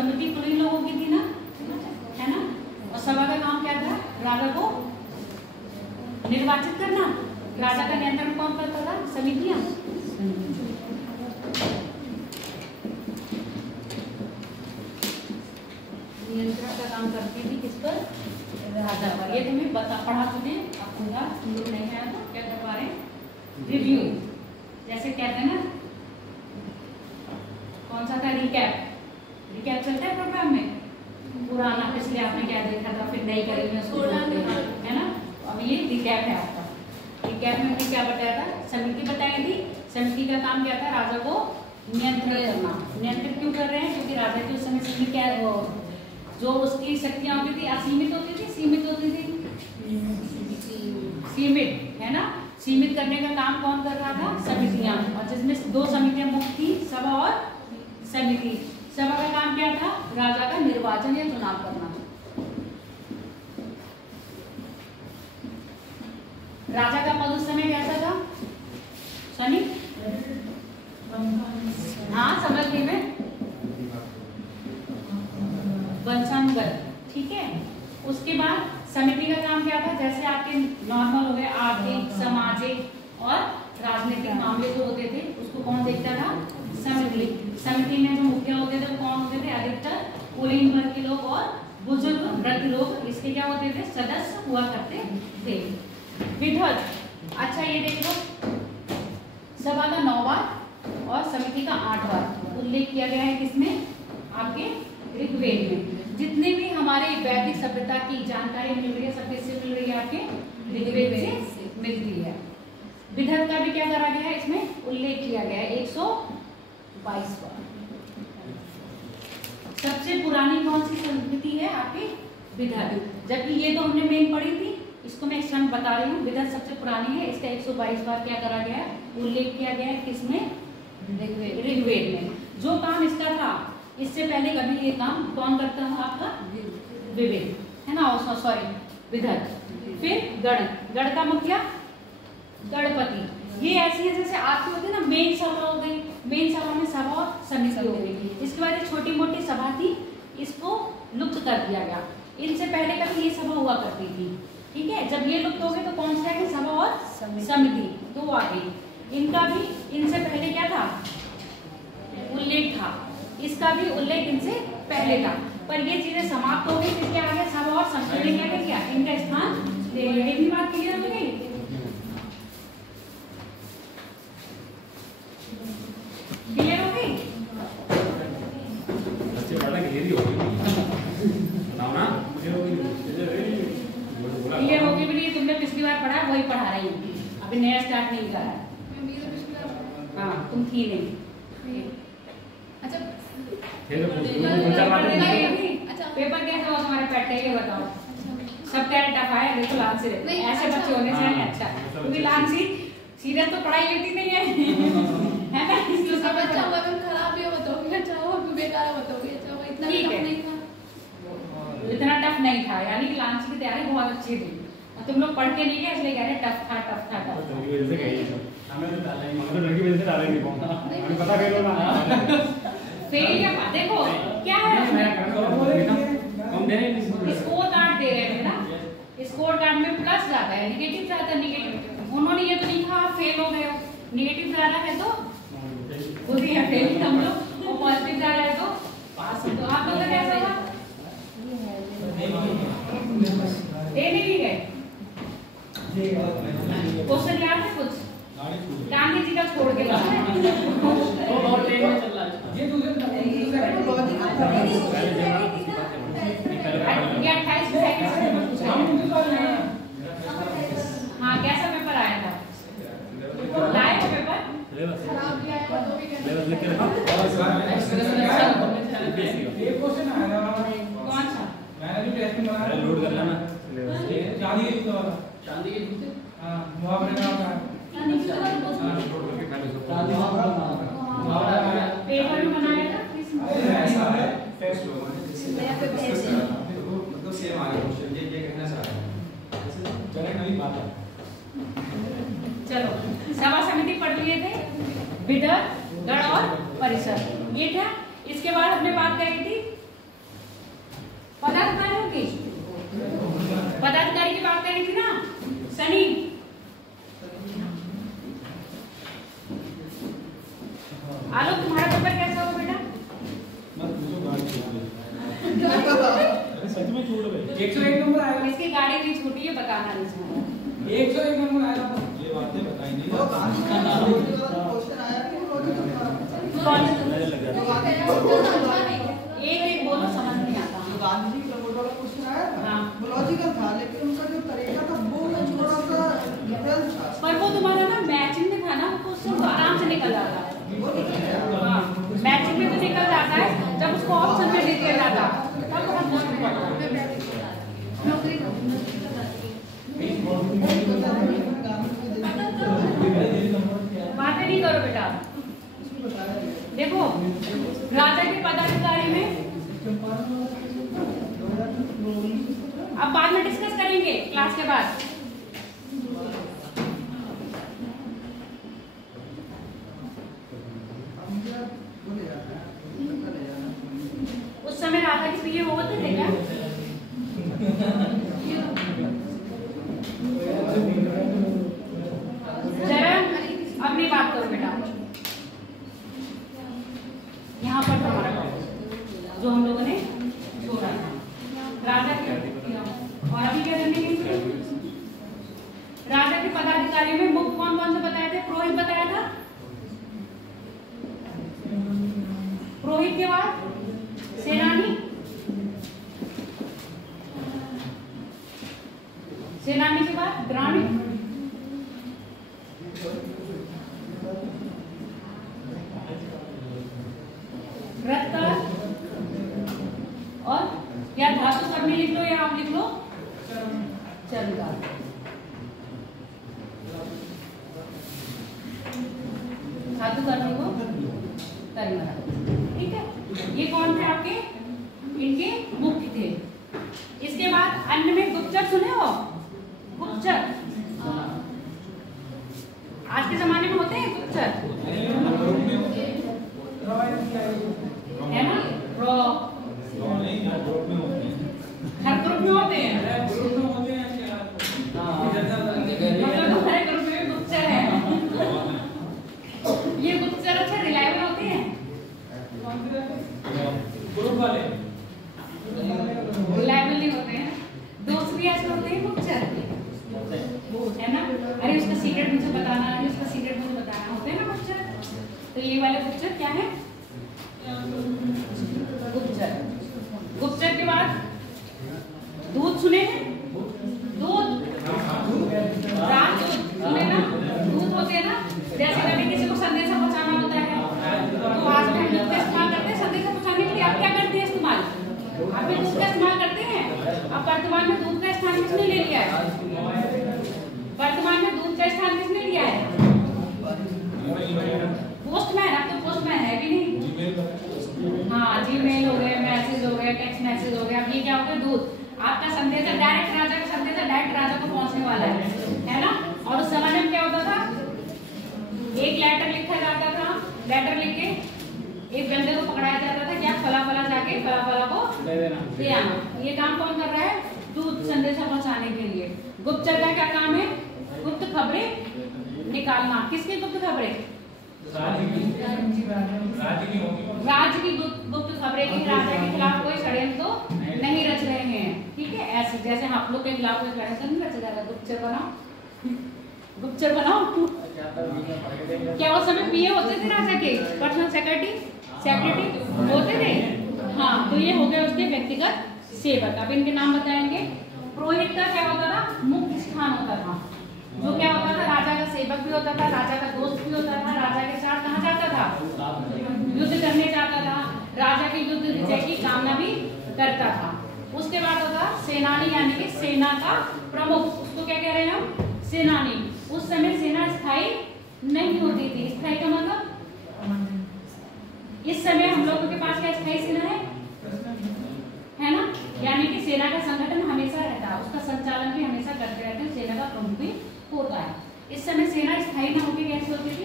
समिति पुलिंग लोगों की थी ना, है ना। और सभा का काम क्या था? राजा को निर्वाचित करना। राजा का नियंत्रण कौन करता था? समितियां। नियंत्रण का काम करती थी किस पर? राजा पर। ये तुम्हें पढ़ा चुके अब पूरा तुम लोग नहीं आया तो क्या करवा रहे हैं? रिव्यू। जैसे कहते हैं ना, कौन सा था? रिकैप। रिकैप चलता है प्रोग्राम में, पुराना पिछले आपने क्या देखा था, फिर नहीं करेंगे उसको, है ना। अब ये रिकैप है आपका। रिकैप में हमने क्या बताया था? समिति बताई थी। समिति का काम क्या था? राजा को नियंत्रण करना। नियंत्रित क्यों कर रहे हैं? क्योंकि राजा की उस समय से क्या जो उसकी शक्तियां होती थी असीमित होती थी, सीमित होती थी, सीमित, है ना। सीमित करने का काम कौन कर रहा था? समितियां। और जिसमें दो समितियां मुख्य थी, सभा और समिति। सभा का काम क्या था? राजा का निर्वाचन या चुनाव करना। राजा का पद उस समय कैसा था? सनी? हाँ, समझ गई मैं। वंशानुगत, ठीक है। उसके बाद समिति का काम क्या था? जैसे आपके नॉर्मल हो गए आर्थिक, सामाजिक और राजनीतिक मामले जो होते थे उसको कौन देखता था? समिति। समिति में जो मुखिया होते थे कौन होते थे? अधिकतर कुलीन वर्ग के लोग और बुजुर्ग वृद्ध लोग इसके क्या होते थे? सदस्य हुआ करते थे। विधत, अच्छा ये देख लो, सभा का 9 बार और समिति का 8 बार उल्लेख किया गया है। किसमें? आपके ऋग्वेद में। जितने भी हमारे वैदिक सभ्यता की जानकारी मिल रही है सब किससे मिल रही है? आपके ऋग्वेद से मिलती है। विधत का भी क्या करा गया है? इसमें उल्लेख किया गया है 122 बार। सबसे पुरानी कौन सी समिति है? आपकी विधत। जबकि ये तो हमने मेन पढ़ी थी, इसको मैं एक्स्ट्रा बता रही हूँ। विधत सबसे पुरानी है, इसका 122 बार क्या करा गया है? उल्लेख किया गया है। किसमें? ऋग्वेद में। जो काम इसका था इससे पहले कभी ये काम कौन करता हूँ? आपका विवेक, है ना। सॉरी, विधत। फिर गण। गण का मुखिया गणपति। ये ऐसी है जैसे आपकी होती है ना मेन सभा हो गई, मेन सभा में सभा और समिति हो गई। इसके बाद एक छोटी मोटी सभा थी, इसको लुप्त कर दिया गया। इनसे पहले कभी ये सभा हुआ करती थी, ठीक है। जब ये लुप्त हो गए तो कौन सी आ गई? सभा और समिति, तो आ गई। इनका भी इनसे पहले क्या था? उल्लेख था। इसका भी उल्लेख इनसे पहले था, पर ये चीजें समाप्त हो गई। फिर क्या आ गया? सभा और समिति ने क्या किया? इनका स्थान ले लिया। इतनी बात क्लियर हो गई? क्लियर हो गई? क्लियर होगी भी नहीं? तुमने पिछली बार पढ़ा, वही पढ़ा रही हूँ, अभी नया स्टार्ट नहीं करा है। हाँ, तुम थी नहीं। अच्छा, पेपर कैसा हुआ तुम्हारे पैट? ये बताओ। सब क्या टफ है? देखो लांसी ऐसे बच्चे होने चाहिए। अच्छा, क्योंकि लांसी सीरियस तो पढ़ाई लेती नहीं है, है ना। इसलिए सब अच्छा होगा। तुम खराब भी हो बताओगे, अच्छा हो बेकार हो बताओगे, अच्छा हो। इतना टफ नहीं था, इतना टफ नहीं था। यानी कि लांसी की तैयारी बहुत अच्छी थी। तुम लोग पढ़ के नहीं गए इसलिए कह रहे टफ था, टफ था। फेल या देखो क्या है, स्कोर कार्ड दे रहे हैं ना। स्कोर कार्ड में प्लस जाता है, निगेटिव जाता है। निगेटिव उन्होंने ये तो नहीं कहा फेल हो गए हो। निगेटिव जा रहा है तो खुद ही फेल हम लोग, और पॉजिटिव जा रहा है तो पास। तो आप लोग का कैसा हुआ? दे नहीं गए क्वेश्चन याद है कुछ? गांधी जी का छोड़ के हाँ, कैसा पेपर आया था? लाए हो पेपर? खराब भी आया हो तो भी कौन सा? लोड कर लेना। चांदी के जूते, हाँ, मुहावरे का पेपर में बनाया था। ऐसा है टेस्ट हो मतलब सेम आ गया क्वेश्चन। ये कहना चाह रहा है, चले नई बात है। चलो, सभा समिति पढ़ लिए थे, विधत, गण और परिषद, ये था। इसके बाद हमने बात करी थी आलोक तुम्हारा पेपर कैसा हो बेटा? सच में छूट गए। 101 नंबर आएगा। इसकी गाड़ी नहीं छूटी है, बताना नहीं इसमें। 101 नंबर आएगा। ये बातें बताई नहीं। एक बोलो समझ नहीं आता। गांधी जी प्रमोट वाला क्वेश्चन आया था, हाँ। वो लॉजिकल था, लेकिन उनका जो तरीका था वो थोड़ा सा डिफरेंस था। पर वो तुम्हारा ना मैचिंग में था ना, तो उससे वो आराम से निकल जाता है। हाँ, मैचिंग में तो निकल जाता है, जब उसको ऑप्शन में दे दिया जाता तब बहुत मुश्किल पड़ता है। बातें नहीं करो बेटा। देखो, राजा के पदाधिकारी में अब बाद में डिस्कस करेंगे क्लास के बाद। उस समय राजा के प्रिय होते थे क्या? जरा अपनी बात करो बेटा। यहाँ पर हमारा जो हम लोगों ने छोड़ा राजा के, और अभी क्या करने के राजा के पदाधिकारी में मुख्य कौन कौन से बताए थे? पुरोहित बताया था। पुरोहित के बाद सेनानी, सेनानी के बाद ग्रामीण, रत्तर, और या धातु सब में लिख लो या आप लिख लो चलगा। धातु कर्म को कर्मरा, ठीक है। ये कौन थे आपके? इनके मुख्य थे। इसके बाद अन्य में गुप्तचर सुने हो? गुप्तचर आज के जमाने में होते हैं गुप्तचर, है ना? हर ग्रुप में होते हैं। मतलब हर ग्रुप में गुप्तचर है। ये गुप्तचर अच्छा रिलायबल होते हैं? ग्रुप वाले रिलायबल नहीं होते हैं। दोस्त भी ऐसे होते हैं गुप्तचर, है ना? अरे उसका सीक्रेट मुझे बताना, अरे उसका सीक्रेट मुझे बताना, होते हैं ना गुप्तचर। तो ये वाले गुप्तचर क्या है? गुप्तचर। गुप्तचर के बाद दूध सुने हैं? दूध, राजदूत सुने ना? दूध होते हैं ना, जैसे कभी किसी को संदेशा पहुंचाना होता है तो आज में हम दूध का इस्तेमाल करते हैं संदेशा पहुंचाने के लिए। आप क्या करते हैं इस्तेमाल? आप भी दूध का इस्तेमाल करते हैं। अब वर्तमान में दूध का स्थान किसने ले लिया है? वर्तमान में दूध का स्थान किसने लिया है? पोस्टमैन। अब तो पोस्टमैन है भी नहीं। हाँ, जीमेल हो गए, मैसेज हो गए, टेक्स्ट मैसेज हो गया। अब ये क्या हो गया? दूध। आपका संदेशा डायरेक्ट राजा का संदेशा डायरेक्ट राजा को पहुंचने वाला है ना? और उस जमाने में क्या होता था? एक लेटर लिखा जाता था, लेटर लिख के एक बंदे को पकड़ाया जाता था कि आप फला फला जाके फला फला को दे आना। ये काम कौन कर रहा है? दूध संदेशा पहुंचाने के लिए। गुप्तचर का क्या काम है? गुप्त खबरें निकालना। किसकी गुप्त खबरें? राज्य की गुप्त खबरें की राजा के खिलाफ कोई षड्यंत्र तो नहीं रच रहे हैं, ठीक है। ऐसे जैसे आप लोग के खिलाफ कोई षड्यंत्र नहीं रचा जा रहा। गुप्तचर बनाओ, गुप्तचर बनाओ। क्या उस समय पीए होते थे राजा के? पर्सनल सेक्रेटरी होते थे। हाँ, तो ये हो गया उसके व्यक्तिगत सेवक। अब इनके नाम बताएंगे। पुरोहित का क्या होता था? मुख्य स्थान होता था, जो क्या होता था? राजा का सेवक भी होता था, राजा का दोस्त भी होता था। राजा के साथ कहाँ जाता था? युद्ध करने जाता था। राजा के युद्ध विजय की कामना भी करता था। उसके बाद होता सेनानी, यानी कि सेना का प्रमुख। उसको क्या कह रहे हैं हम? सेनानी। उस समय सेना स्थायी नहीं होती थी। स्थायी का मतलब? इस समय हम लोगों के पास क्या स्थायी सेना है ना? यानी कि सेना का संगठन हमेशा रहता है, उसका संचालन भी हमेशा करते रहते हैं, सेना का प्रमुख भी होता है। इस समय सेना स्थायी न होकर कैसी होती थी?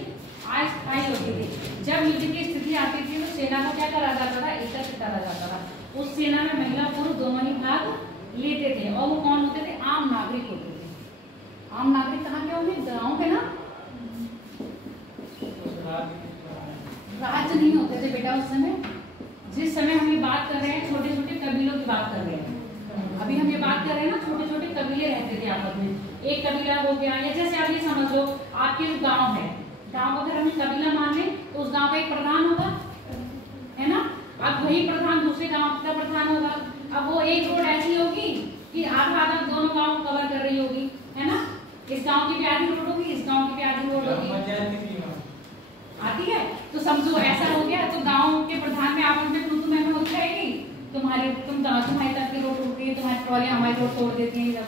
अस्थायी होती थी। जब युद्ध की स्थिति आती थी तो सेना को क्या करा जाता था? एकत्र करा जाता था। उस सेना में महिला पुरुष दोनों ही भाग लेते थे। और वो कौन होते थे? आम नागरिक होते थे। आम नागरिक कहाँ के होंगे? गाँव के ना? नहीं होते थे बेटा उस समय। जिस समय हम ये बात कर रहे हैं छोटे छोटे कबीलों की बात कर रहे हैं। अभी हम ये बात कर रहे हैं ना, छोटे छोटे कबीले रहते थे आपस में। एक कबीला हो गया, या जैसे आप ये समझ लो आपके जो गाँव है, गाँव अगर हम कबीला मान लें तो उस गाँव का एक प्रधान होगा, है ना। अब वही प्रधान दूसरे गाँव का प्रधान होगा। अब वो एक रोड ऐसी होगी कि आधा आधा दोनों गाँव कवर कर रही होगी, है ना। इस गाँव की भी आधी रोड होगी, इस गाँव की भी आधी रोड होगी, आती है। तो समझो ऐसा हो गया, तो गांव के प्रधान में आप उनके तू में होती रहेगी, तुम्हारी तक की रोड टूट गई, तुम्हारी ट्रॉली हमारी रोड तोड़ देती है, जब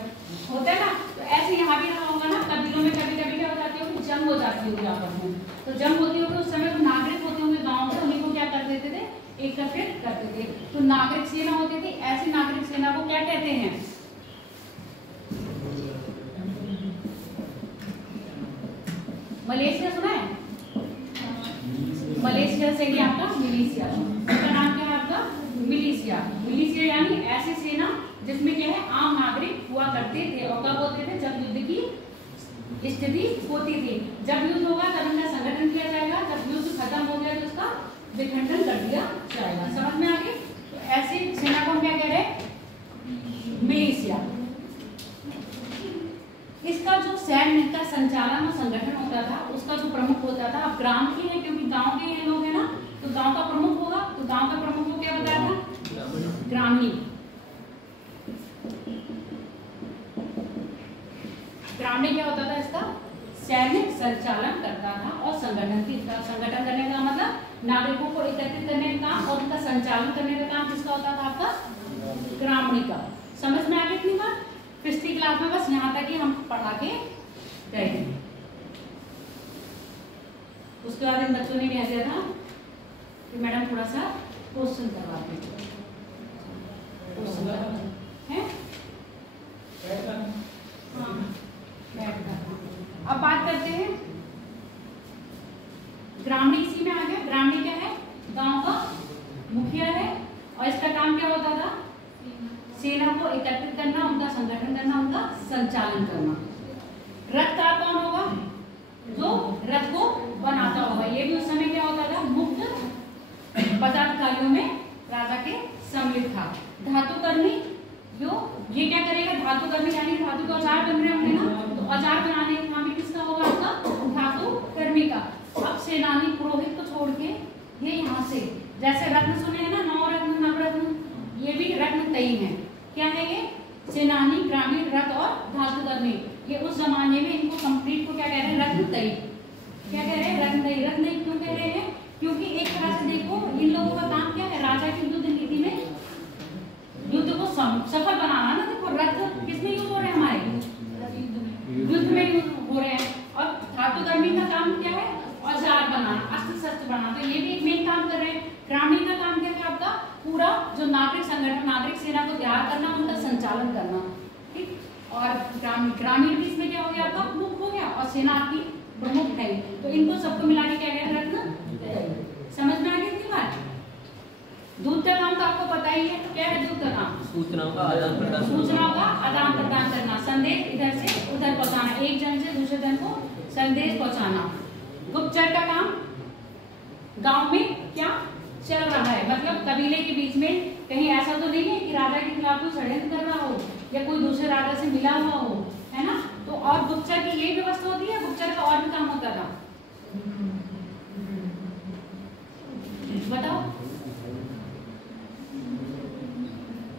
होता है ना। तो ऐसे यहाँ भी रहा होगा ना, कबीलों में कभी कभी क्या हो जाती होगी, जंग हो जाती होगी आपस में। तो जंग होती होगी उस समय, तो नागरिक होते होंगे गाँव के, उन्हीं को क्या कर देते थे, एकत्रित करते थे। तो नागरिक सेना होती थी। ऐसी नागरिक सेना को क्या कहते हैं? मलेशिया सुना है? मलेशिया से ही आपका मिलिशिया, उसका नाम क्या है आपका? मिलिशिया। मिलिशिया यानी ऐसी सेना जिसमें क्या है, आम नागरिक हुआ करते थे। और कब होते थे? जब युद्ध की स्थिति होती थी। जब युद्ध होगा तब इनका संगठन किया जाएगा, जब युद्ध खत्म हो गया तो उसका विखंडन कर दिया जाएगा। समझ में आ गई? तो ऐसी सेना को हम क्या कह रहे हैं? मिलिशिया। इसका जो सैन्य का संचालन और संगठन होता था, उसका जो प्रमुख होता था, अब ग्राम के हैं क्योंकि गांव के हैं लोग, है ना, तो गांव का प्रमुख होगा। तो गांव का प्रमुख को क्या बताया था? ग्रामीण। ग्रामीण क्या होता था? इसका सैन्य संचालन करता था और संगठन संगठन करने का मतलब नागरिकों को एकत्रित करने का काम और उनका संचालन करने का काम किसका होता था? आपका ग्रामीण का। समझ में आ गई इतनी बात? पिछली क्लास में बस यहाँ तक ही हम पढ़ा के गए थे। उसके बाद इन बच्चों ने कह दिया था कि मैडम थोड़ा सा क्वेश्चन करवाते हैं। अब बात करते हैं ग्रामीण। इसी में आ गया। ग्रामीण क्या है? गांव का मुखिया है। और इसका काम क्या होता था? सेना को एकत्रित करना, उनका संगठन करना, उनका संचालन करना। रथकार कौन होगा? जो रथ को बनाता होगा। ये भी उस समय क्या होता था? मुख्य पदाधिकारियों में राजा के सम्मिलित था। धातुकर्मी, जो ये क्या करेगा? धातुकर्मी यानी धातु के औजार बन रहे होंगे ना, तो औजार बनाने का काम भी किसका होगा? आपका धातुकर्मी का। अब सेनानी पुरोहित को छोड़ के ये यहाँ से, जैसे रत्न सुने हैं ना, 9 रत्न, नवरत्न, ये भी रत्न तई है। क्या है ये? सेनानी, ग्रामीण, रथ और धातुकर्मी। ये उस जमाने में इनको कंप्लीट को क्या कह रहे हैं? रत्न तई। क्या कह रहे हैं? रत्न तई। रत्न तई क्यों कह रहे हैं? क्योंकि एक तरह से देखो, इन लोगों का काम क्या है? राजा की युद्ध नीति में युद्ध को सफल बनाना ना। देखो रथ किसमें यूज हो रहे हैं? हमारे युद्ध में यूज हो रहे हैं। और धातुकर्मी का काम क्या है? औजार बनाना, अस्त्र शस्त्र बनाना। तो ये भी एक मेन काम कर रहे हैं। ग्रामीण का काम क्या है? आपका पूरा जो नागरिक संगठन, नागरिक सेना को तैयार करना, उनका संचालन करना। ठीक। और ग्रामीण भी इसमें क्या हो गया? आपका मुख्य हो गया और सेना आपकी प्रमुख है। तो इनको सबको मिला के क्या कहते हैं? रत्न। समझ में आ गई इतनी बात? दूध का काम तो आपको पता ही है। क्या है दूध का काम? सूचनाओं का आदान प्रदान। सूचनाओं का आदान प्रदान करना, संदेश इधर से उधर पहुंचाना, एक जन से दूसरे जन को संदेश पहुंचाना। गुप्तचर का काम गांव में क्या चल रहा है, मतलब कबीले के बीच में कहीं ऐसा तो नहीं है कि राजा के खिलाफ कोई षड्यंत्र कर रहा हो या कोई दूसरे राजा से मिला हुआ हो, है ना। तो और गुप्तचर की यही व्यवस्था होती है। गुप्तचर का और भी काम होता था। बताओ,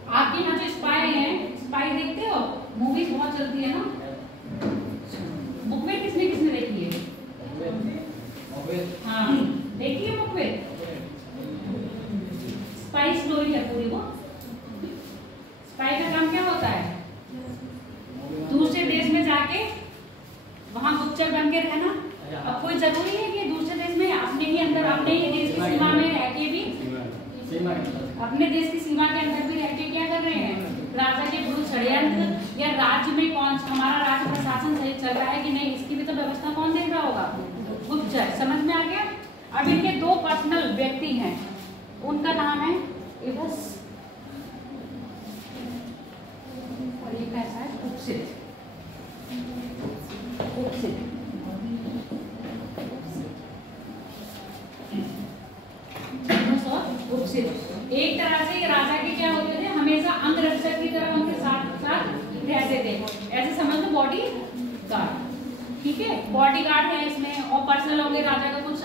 आपके यहाँ जो स्पाई हैं, स्पाई देखते हो? मूवीज बहुत चलती है ना। बुक में किसने किसने देखी है? हाँ, देखी है बुक में। स्पाई स्टोरी है पूरी। वो स्पाई का काम क्या होता है? दूसरे देश में जाके वहां गुप्तचर बन के रहना। अब कोई जरूरी है कि दूसरे देश में अपने ही अंदर, अपने ही देश की सीमा में रह के भी, अपने देश की सीमा के अंदर भी रह के क्या कर रहे हैं? राजा के विरुद्ध षड्यंत्र, या राज्य में कौन, हमारा राज्य प्रशासन सही चल रहा है कि नहीं, इसकी भी तो व्यवस्था कौन देख रहा होगा? गुप्तचर। समझ में आ गया? अब इनके 2 पर्सनल व्यक्ति हैं, उनका नाम है इवस और एक ऐसा है उपसित। बॉडीगार्ड है इसमें, और पर्सनल हो गए राजा का कुछ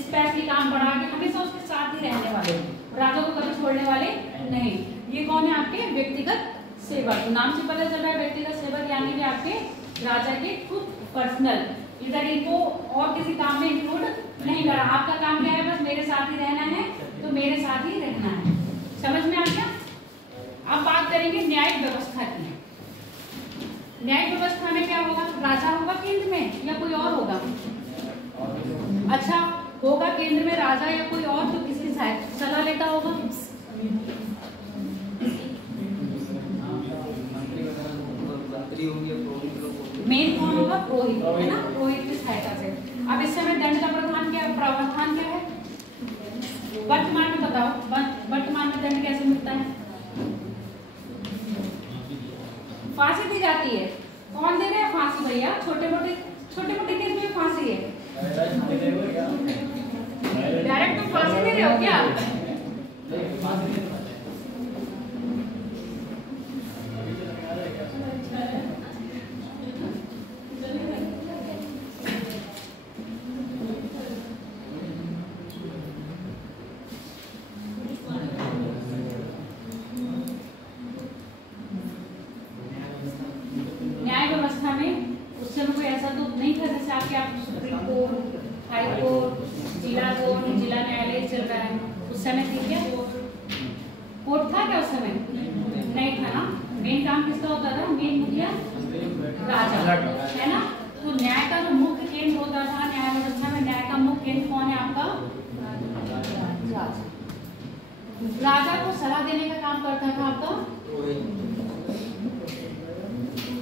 स्पेशली काम पड़ा के हमेशा उसके साथ ही रहने वाले, राजा को कभी छोड़ने वाले नहीं। ये कौन है? आपके व्यक्तिगत सेवक। नाम से पता चल रहा है व्यक्तिगत सेवक यानी कि आपके राजा के खुद पर्सनल, इधर इनको और किसी काम में इंक्लूड नहीं करा। आपका काम क्या है? बस मेरे साथ ही रहना है, तो मेरे साथ ही रहना है। समझ में आ गया? अब बात करेंगे न्यायिक व्यवस्था की। न्यायिक व्यवस्था में क्या होगा? राजा होगा केंद्र में या कोई और होगा? अच्छा, होगा केंद्र में राजा या कोई और, तो किसकी सलाह लेता होगा? मेन कौन होगा? पुरोहित, है ना? पुरोहित की सहायता से। अब इस समय दंड का प्रावधान क्या है? वर्तमान में बताओ, वर्तमान में दंड कैसे मिलता है? फांसी दी जाती है। कौन दे रहे हैं फांसी? भैया छोटे मोटे केस में फांसी है। डायरेक्ट तुम फांसी दे रहे हो क्या? न्याय व्यवस्था में उस समय कोई ऐसा तो नहीं था जैसे आपके सुप्रीम कोर्ट, हाई कोर्ट, जिला कोर्ट, जिला न्यायालय चल रहा है। उस समय थी क्या? कोर्ट था क्या उस समय? नहीं था ना। मेन काम किसका होता था? मेन मुखिया राजा, है ना? तो न्याय का जो मुख्य केंद्र होता था न्याय व्यवस्था में, न्याय का मुख्य केंद्र कौन है आपका? राजा को सलाह देने का काम करता था आपका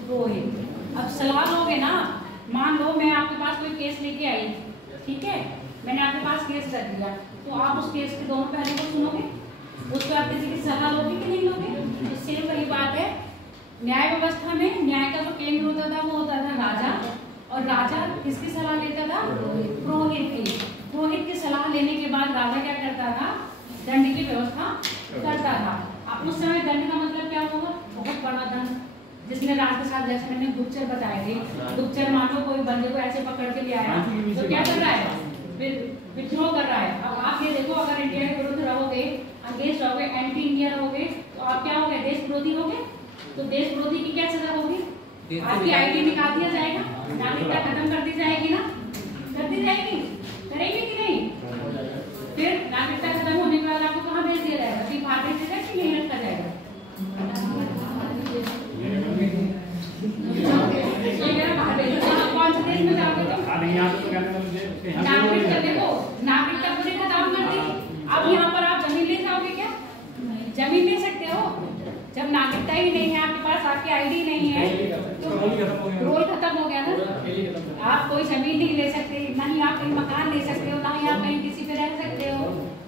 पुरोहित। अब सलाह लोगे ना, मान लो मैं आपके पास कोई केस लेके आई, ठीक है, मैंने आपके पास केस रख दिया, तो आप उस केस के दोनों पहलू को सुनोगे, उसको आप किसी की सलाह लोगे कि नहीं लोगे? तो सेम वही बात है, न्याय व्यवस्था में न्याय का जो केंद्र होता था वो होता था राजा, और राजा किसकी सलाह लेता था? पुरोहित की। पुरोहित की सलाह लेने के बाद राजा क्या करता था? दंड की व्यवस्था करता था। अब उस समय दंड का मतलब क्या होगा? बहुत बड़ा दंड, जिसमें राज के साथ, जैसे मैंने गुप्तचर बताए थे, गुप्तचर मान लो कोई बंदे को ऐसे पकड़ के ले आया तो क्या कर रहा है? विद्रोह कर रहा है। अब आप ये देखो, अगर इंडिया के विरुद्ध रहोगे, अगेंस्ट रहोगे, एंटी इंडिया रहोगे, तो आप क्या होगे? देश विरोधी होगे। तो देश विरोधी की क्या सजा होगी? आपकी आईडी निकाल दिया जाएगा, नागरिकता खत्म कर दी जाएगी ना? कर दी जाएगी, करेंगे कि नहीं? फिर नागरिकता खत्म होने के बाद आपको कहाँ भेज दिया जाएगा? कि बाहर भेज दिया जाएगा कि नहीं रखा जाएगा? कौन से देश में जाओगे? नागरिकता देखो, नागरिकता पूरी खत्म कर दी। अब यहाँ पर आप जमीन ले जाओगे क्या? जमीन ले सकते हो? जब नागरिकता ही नहीं है आपके पास, आपकी आईडी नहीं है, तो रोल खत्म हो गया ना। आप कोई जमीन नहीं ले सकते, ना ही आप कहीं मकान ले सकते हो, ना ही आप कहीं किसी पे रह सकते हो।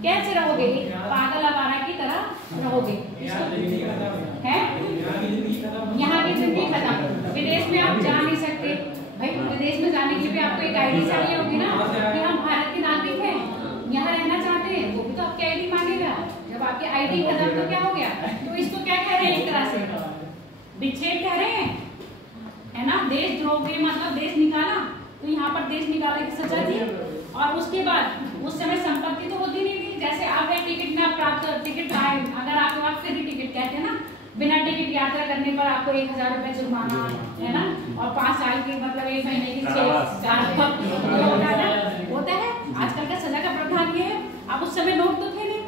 कैसे रहोगे? पागल आवारा की तरह रहोगे, है? यहाँ की जिंदगी खत्म। विदेश में आप जा नहीं सकते भाई। विदेश में जाने के लिए आपको एक आईडी चाहिए होगी ना, कि हम भारत के नागरिक हैं, यहाँ रहना चाहते हैं, वो भी तो आपकी आईडी मांगेगा। जब आपकी आईडी खत्म तो क्या हो गया? तो इसको क्या कह रहे हैं? एक तरह से विच्छेद कह रहे हैं, है ना? देशद्रोह के मतलब देश निकाला, तो यहाँ पर देश निकालने की सजा थी। और उसके बाद उस समय संपत्ति तो होती नहीं थी, जैसे आप टिकट में प्राप्त टिकट आए, अगर आपके पास फ्री टिकट कहते हैं ना, बिना टिकट यात्रा करने पर आपको 1000 रुपए जुर्माना, है ना? और 5 साल की मतलब 1 महीने की होता है। आजकल का सजा का प्रावधान ये है। अब उस समय लोग तो थे नहीं,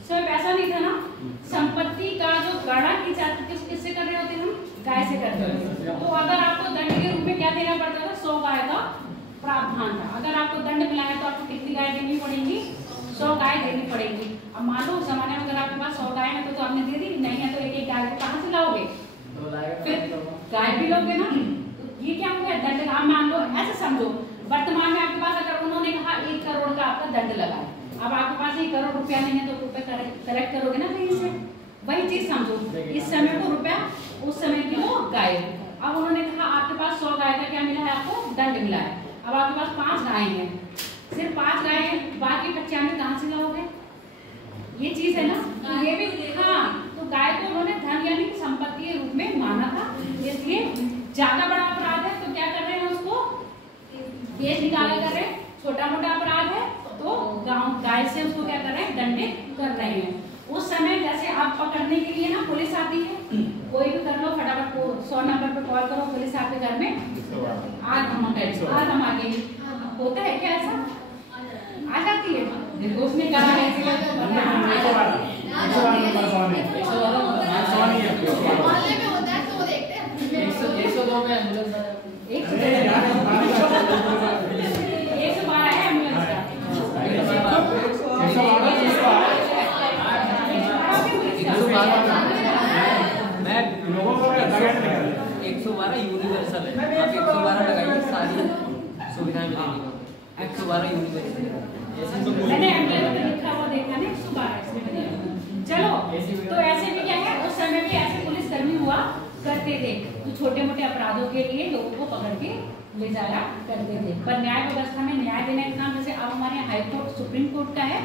उस समय पैसा नहीं था ना। संपत्ति का जो गणना की जाती थी किससे कर रहे होते हम? गाय से करते थे। तो अगर आपको दंड के रूप में क्या देना पड़ता था? 100 गाय का प्रावधान था। अगर आपको दंड मिला है तो आपको कितनी गाय देनी पड़ेगी? 100 गाय देनी पड़ेगी। अब मान लो उस जमाने में अगर आपके पास 100 गाय है तो आपने दे दी, नहीं है तो एक गाय को कहाँ से लाओगे? फिर गाय भी लोगे ना। तो ये क्या हो गया? दंड। आप मान लो, ऐसे समझो, वर्तमान में आपके पास अगर उन्होंने कहा 1 करोड़ का आपका दंड लगा है, अब आपके पास 1 करोड़ रुपया नहीं है तो रुपये कलेक्ट करोगे ना कहीं से। वही चीज समझो, इस समय को रुपया, उस समय की वो गाय। अब उन्होंने कहा आपके पास 100 गाय का क्या मिला है? आपको दंड मिला है। अब आपके पास 5 गाय हैं, सिर्फ 5 गाय हैं, बाकी 95 कहाँ से लाओगे? ये चीज है ना। ये भी देखा, तो गाय को उन्होंने धन यानी संपत्ति के रूप में माना था, इसलिए ज्यादा बड़ा अपराध है तो क्या कर रहे हैं? उसको केस निकाला कर रहे हैं, छोटा मोटा अपराध है तो गांव गाय से उसको क्या कर रहे हैं, दंडित कर रहे हैं। उस समय जैसे आप पकड़ने के लिए ना पुलिस आती है, कोई भी कर लो फटाफट 100 नंबर पे कॉल करो, पुलिस आपके घर में आज हम आगे होता है क्या ऐसा? आ जाती है, देखो उसने कहा है यूनिवर्सल है, आप 112 लगाइए, सारी सुविधाएं मिलेंगी। 112 यूनिवर्सल मैंने एम्बुलेंस में लिखा हुआ देखा ना 112 इसमें बताया। चलो तो ऐसे भी क्या है, उस समय भी ऐसे पुलिसकर्मी हुआ करते थे तो छोटे मोटे अपराधों के लिए लोगों को पकड़ के ले जाया करते थे। पर न्याय व्यवस्था में न्याय देने का काम जैसे अब हमारे हाई कोर्ट सुप्रीम कोर्ट का है,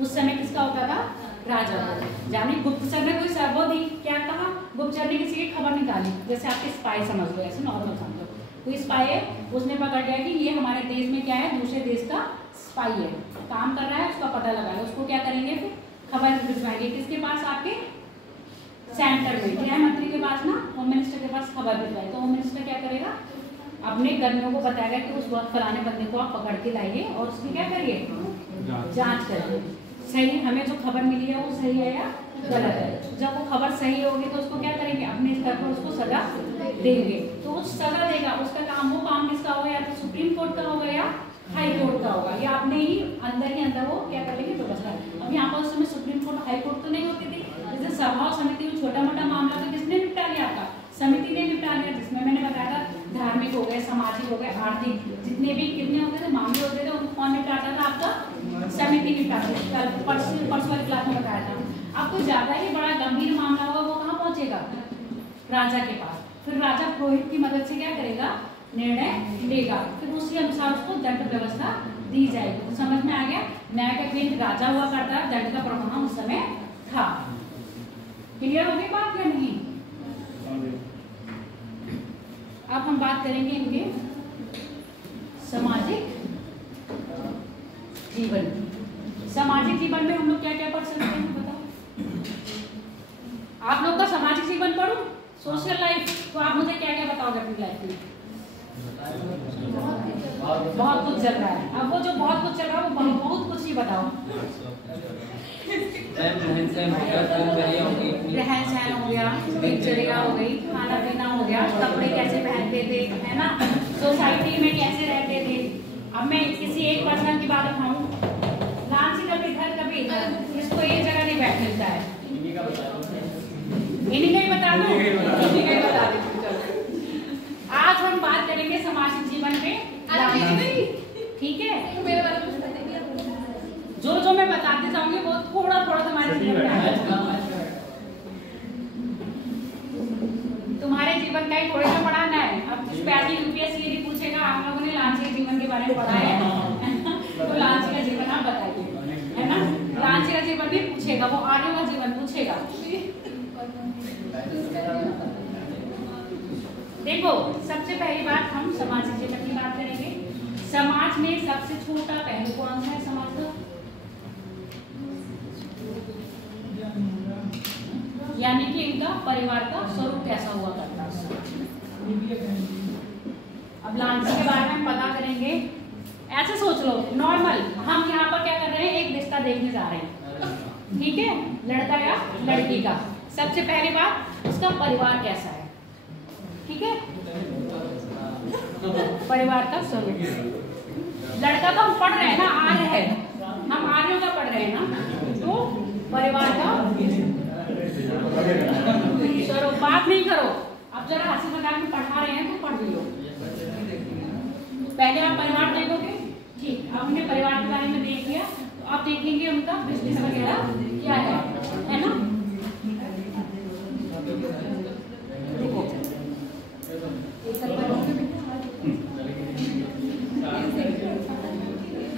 उस समय किसका होता था? राजा को। यानी गुप्तचर ने कोई सर्वो दी, क्या कहा? गुप्तचर ने किसी की खबर निकाली, जैसे आपके स्पाई समझ लो, ऐसे नॉर्मल समझ लो, कोई स्पाई है, उसने पकड़ लिया कि ये हमारे देश में क्या है, दूसरे देश का स्पाई है, काम कर रहा है, उसका पता लगा लो, उसको क्या करेंगे फिर खबर भिजवाएंगे किसके पास? आपके सेंटर में, गृह मंत्री के पास ना, होम मिनिस्टर के पास खबर भिजवाएंगे। तो होम मिनिस्टर क्या करेगा? अपने कर्मियों को बताएगा कि उस वक्त फलाने बंदे को आप पकड़ के लाइए और उसकी क्या करिए, जांच करिए, सही हमें जो खबर मिली है वो सही है या गलत है। जब वो खबर सही होगी तो उसको क्या करेंगे, अपने स्तर पर उसको सजा देंगे। तो उस सजा देगा, उसका काम, वो काम किसका होगा? या तो सुप्रीम कोर्ट का होगा या हाई कोर्ट का होगा, या अपने ही अंदर वो क्या कर लेंगे, व्यवस्था। अब यहाँ पर उस समय सुप्रीम कोर्ट हाई कोर्ट तो नहीं होती थी, जैसे सभा समिति में छोटा मोटा मामला तो किसने निपटा लिया? आपका समिति ने निपटा लिया, जिसमें मैंने बताया था धार्मिक हो गए, सामाजिक हो गए, आर्थिक, जितने भी कितने होते थे मामले होते थे उनको कौन निपटाता था? आपका समिति निपटाती थी। कल परसों वाली क्लास में बताया था। अब तो ज्यादा ही बड़ा गंभीर मामला होगा, वो कहाँ पहुंचेगा? राजा के पास। फिर राजा पुरोहित की मदद से क्या करेगा? निर्णय लेगा, फिर उसी अनुसार उसको दंड व्यवस्था दी जाएगी। तो समझ में आ गया? न्याय का केंद्र राजा हुआ करता है, दंड का प्रमाण उस समय था। क्लियर हो गई बात या नहीं? अब हम बात करेंगे इनके सामाजिक जीवन। सामाजिक जीवन में हम लोग क्या क्या पढ़ सकते हैं बताओ? आप लोग का सामाजिक जीवन पढ़ो, सोशल लाइफ, तो आप मुझे क्या क्या बताओगे अपनी लाइफ में? बहुत कुछ चल रहा है। अब वो जो बहुत कुछ चल रहा है वो बहुत कुछ ही बताओ। रहन सहन हो गया, दिनचर्या हो गई, खाना पीना हो गया, कपड़े कैसे पहनते थे, है ना, सोसाइटी में कैसे रहते थे। अब मैं किसी एक पर्सन की बात उठाऊं, लांची कभी इधर कभी इधर, इसको एक जगह नहीं बैठ मिलता है, इन्हीं का ही बता दो, इन्हीं का ही बता दो। आज हम बात करेंगे सामाजिक जीवन में, ठीक है? जो जो मैं बताते जाऊंगी वो थोड़ा थोड़ा तुम्हारे जीवन में आएगा। तुम्हारे जीवन का ही थोड़ा सा पढ़ाना है। अब स्पेशली यूपीएससी यदि पूछेगा आप लोगों ने लांची के जीवन के बारे में पढ़ा है तो लांची का जीवन आप बताइए, है ना? लांची का जीवन भी पूछेगा, वो आर्यों का जीवन पूछेगा। देखो, सबसे पहली बात हम सामाजिक जीवन की बात करेंगे। समाज में सबसे छोटा पहलू कौन सा है समाज का? यानी कि इनका परिवार का स्वरूप कैसा हुआ करता है। अब लांची के बारे में पता करेंगे। ऐसे सोच लो, नॉर्मल हम यहाँ पर क्या कर रहे हैं, एक रिश्ता देखने जा रहे हैं, ठीक है, लड़का या लड़की का। सबसे पहली बात उसका परिवार कैसा है, ठीक है, परिवार का स्वरूप। लड़का तो हम पढ़ रहे हैं ना, आर्य है, हम आर्यों का पढ़ रहे हैं ना, तो परिवार का स्वरूप। बात नहीं करो, अब जरा हंसी मजाक में पढ़ा रहे हैं तो पढ़ लो। पहले आप परिवार देखोगे, ठीक, अब हमने परिवार के बारे में देख लिया, तो आप देखेंगे उनका बिजनेस वगैरह क्या है ना?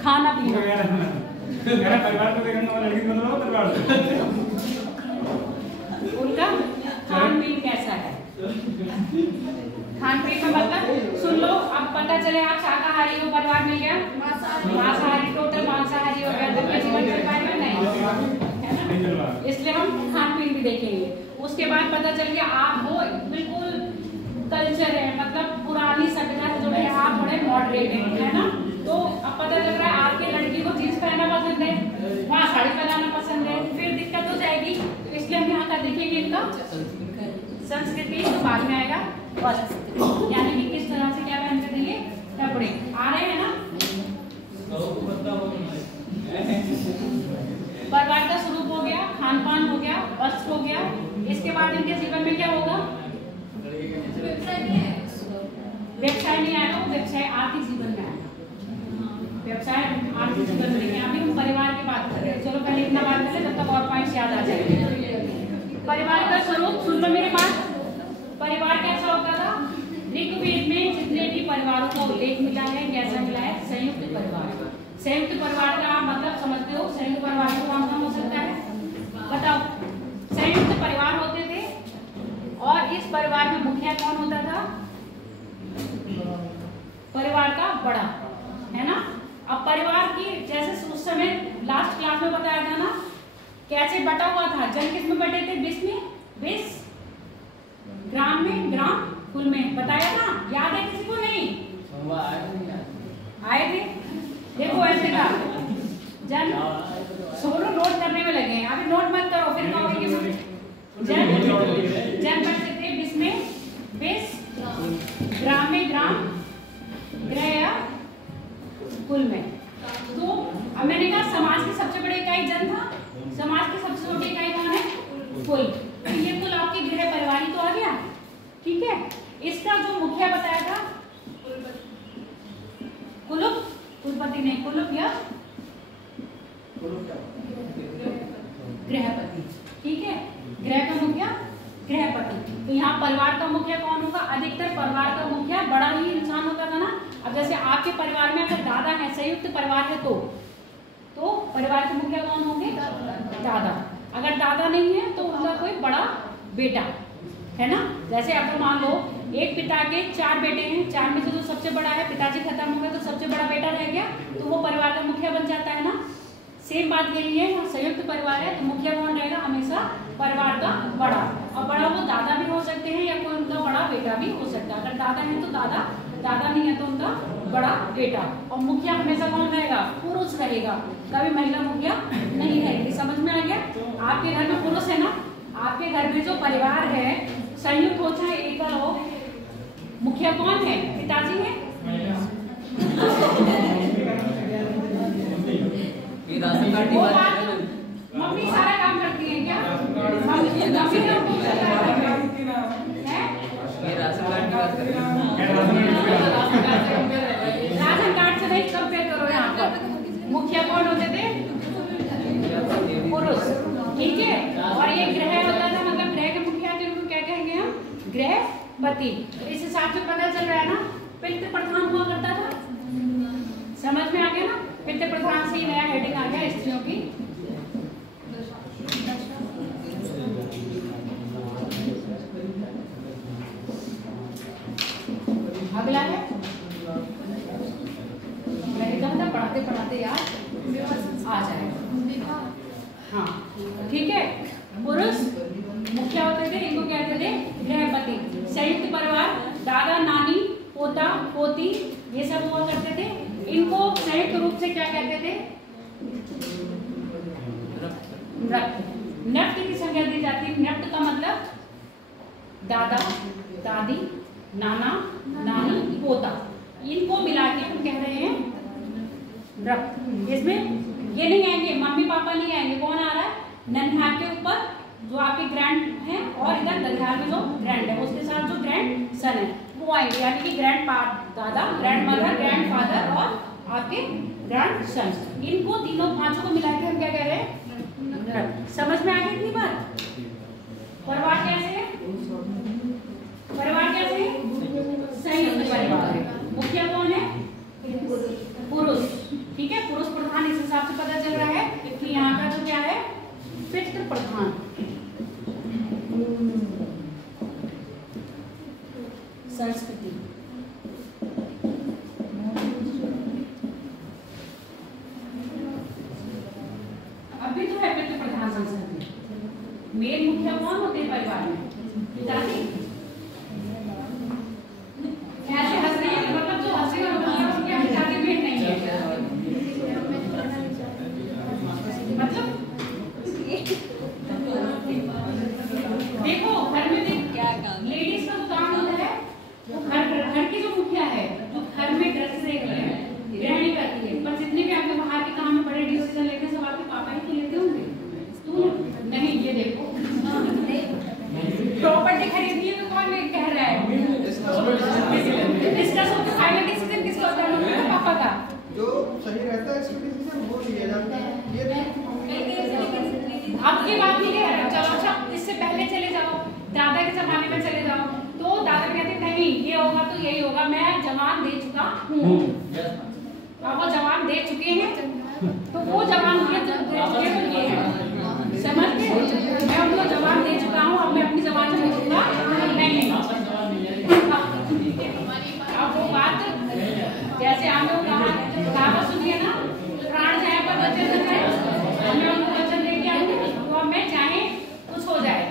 खाना पीना, परिवार को देखना वाला लड़की को परिवार उनका खान पीन कैसा है। खान पीन में मतलब सुन लो, अब पता चले आप शाकाहारी हो, परिवार परिवार। इसलिए हम खान पीन भी देखेंगे। उसके बाद पता चल गया आप वो बिल्कुल कल्चर है, मतलब पुरानी सभ्यता से जुड़े हैं, आप बड़े मॉडरेट हैं, है ना। तो अब पता चल रहा है आपकी लड़की को जींस पहनना पसंद है, वहाँ साड़ी पहनाना पसंद है, फिर दिक्कत हो जाएगी। तो इसलिए हम यहाँ का देखेंगे इनका संस्कृति, तो बाद में आएगा वस्त्र, यानी कि किस तरह से क्या पहन के देंगे कपड़े। आ रहे हैं ना। परिवार का स्वरूप हो गया, खान पान हो गया, वस्त्र हो गया। इसके बाद इनके जीवन में क्या होगा? व्यवसाय नहीं आएगा, वो व्यवसाय आर्थिक जीवन में आएगा। व्यवसाय आर्थिक जीवन में नहीं, अभी हम परिवार की बात कर रहे हैं। चलो पहले इतना बात करें, तब तक और पॉइंट्स याद आ जाएंगे। परिवार का स्वरूप सुन लो मेरी बात। परिवार कैसा होता था? ऋग्वेद में जितने भी परिवारों का उल्लेख मिला है, कैसा मिला है? संयुक्त परिवार। संयुक्त परिवार का आप मतलब समझते हो? संयुक्त परिवार का कौन कौन हो सकता है बताओ? संयुक्त परिवार होते थे, और इस परिवार में मुखिया कौन होता था? परिवार का बड़ा, है ना। अब परिवार की जैसे उस समय लास्ट क्लास में बताया था ना, कैसे बटा हुआ था? जन किस में बटे थे? 20 में 20, ग्राम में ग्राम, कुल में बताया ना। याद है किसी को? नहीं आए थे? देखो ऐसे का जन सोलो नोट करने में लगे हैं, अभी नोट मत करो, फिर कहोगे कि जन बचते थे 20 में 20, ग्राम में ग्राम, ग्रह या कुल में। तो अब मैंने कहा समाज की सबसे बड़ी इकाई जन था, समाज की सबसे छोटी इकाई कौन है? कुल। तो ये कुल आपकी गृह परिवार ही तो आ गया, ठीक है। इसका जो मुखिया बताया था कुलुप, कुलपति नहीं, कुलुप या गृहपति, ठीक है। गृह का मुखिया गृहपति। तो यहाँ परिवार का मुखिया कौन होगा? अधिकतर परिवार का मुखिया बड़ा ही इंसान होता था ना। अब जैसे आपके परिवार में अगर दादा है, संयुक्त परिवार है, तो परिवार के मुखिया कौन होंगे? दादा। अगर दादा नहीं है तो उनका कोई बड़ा बेटा, है ना। जैसे अब मान लो एक पिता के 4 बेटे हैं, 4 में से जो सबसे बड़ा है, पिताजी खत्म हो गए तो सबसे बड़ा बेटा रह गया, तो वो परिवार का मुखिया बन जाता है ना। सेम बात यही है, संयुक्त परिवार है तो मुखिया कौन रहेगा? हमेशा परिवार का बड़ा। और बड़ा वो दादा भी हो सकते हैं या कोई उनका बड़ा बेटा भी हो सकता है। अगर दादा है तो दादा, दादा नहीं है तो उनका बड़ा बेटा। और मुखिया हमेशा कौन रहेगा? पुरुष रहेगा, कभी महिला मुखिया नहीं रहेगी। समझ में आ गया? आपके घर में पुरुष है ना, आपके घर में जो परिवार है संयुक्त हो चाहे एकल हो, मुखिया कौन है? पिताजी है। राशन कार्ड वो बात मम्मी सारा काम करती है क्या? मम्मी लोग को है? ये राशन कार्ड की बात कर रहे हैं। राशन कार्ड से नहीं कंपेयर करो। यहाँ पर मुखिया कौन होते थे? पुरुष, ठीक है। और ये ग्रह होता था, मतलब ग्रह के मुखिया जिनको क्या कहेंगे हम? गृहपति। तो इस हिसाब से पता चल रहा है ना, पितृ प्रधान हुआ करता था। समझ में आ गया ना? पितृ प्रधान से ही नया हेडिंग आ गया स्त्रियों की। अगला है, मैंने कहा था पढ़ाते पढ़ाते यार आ जाएगा। हाँ ठीक है। पुरुष मुखिया होते थे, इनको कहते थे गृहपति। संयुक्त परिवार, दादा नानी पोता पोती ये सब हुआ करते थे। इनको संयुक्त रूप से क्या कहते थे? नृत्य। नृत्य की संज्ञा दी जाती है। नृत्य का मतलब दादा दादी नाना नानी पोता, इनको मिला के हम कह रहे हैं नृत्य। इसमें ये नहीं आएंगे, मम्मी पापा नहीं आएंगे। कौन आ रहा है? ननिहाल के ऊपर जो आपके ग्रैंड हैं और इधर दरियार में जो ग्रैंड है उसके साथ जो ग्रैंड सन है वो आएंगे, यानी कि ग्रैंड दादा, ग्रैंड मदर, ग्रैंड फादर और आपके ग्रैंड सन। इनको तीनों पांचों को मिला के हम क्या कह रहे हैं? समझ में आ गया इतनी बार? परिवार कैसे है? परिवार कैसे है? संयुक्त परिवार है। मुखिया कौन है? पुरुष, ठीक है। पुरुष प्रधान, इस हिसाब से पता चल रहा है कि यहाँ का जो क्या है? पितृ प्रधान। संस्कृति, अभी तो है पितृ प्रधान संस्कृति। मुखिया कौन होते हैं परिवार में? पिताजी। कैसे हंस रही है? मतलब जो हंसेगा मतलब क्या पिताजी में नहीं है? मतलब देखो घर में लेडीज का काम होता है, वो घर की जो मुखिया है तो घर में घर से गृहिणी करती है, पर जितने भी आपके बाहर के काम में बड़े डिसीजन लेते हैं सब आपके पापा ही तो लेते होंगे। तू नहीं, ये देखो प्रॉपर्टी खरीदनी है तो कौन कह रहा है? डिस्कस होकर फाइनल डिसीजन किसका होता है? पापा का। जो सही रहता है इसका डिसीजन वो लिया जाता है। ये आपकी बात नहीं कह रहा, चलो अच्छा इससे पहले चले जाओ, दादा के जमाने में चले जाओ, तो दादा कहते नहीं ये होगा तो यही होगा, मैं जवान दे चुका हूँ। अब वो जवान दे चुके हैं तो वो जवान दे चुके तो ये है, समझ गए? मैं उनको जवान दे चुका हूँ, अब मैं अपनी जवान से पूछूंगा नहीं। अब वो बात जैसे हमें कहा सुनिए ना, प्राण जाए पर वचन न जाए, हमें उनको वचन दे के आऊंगी तो अब मैं चाहे कुछ हो जाए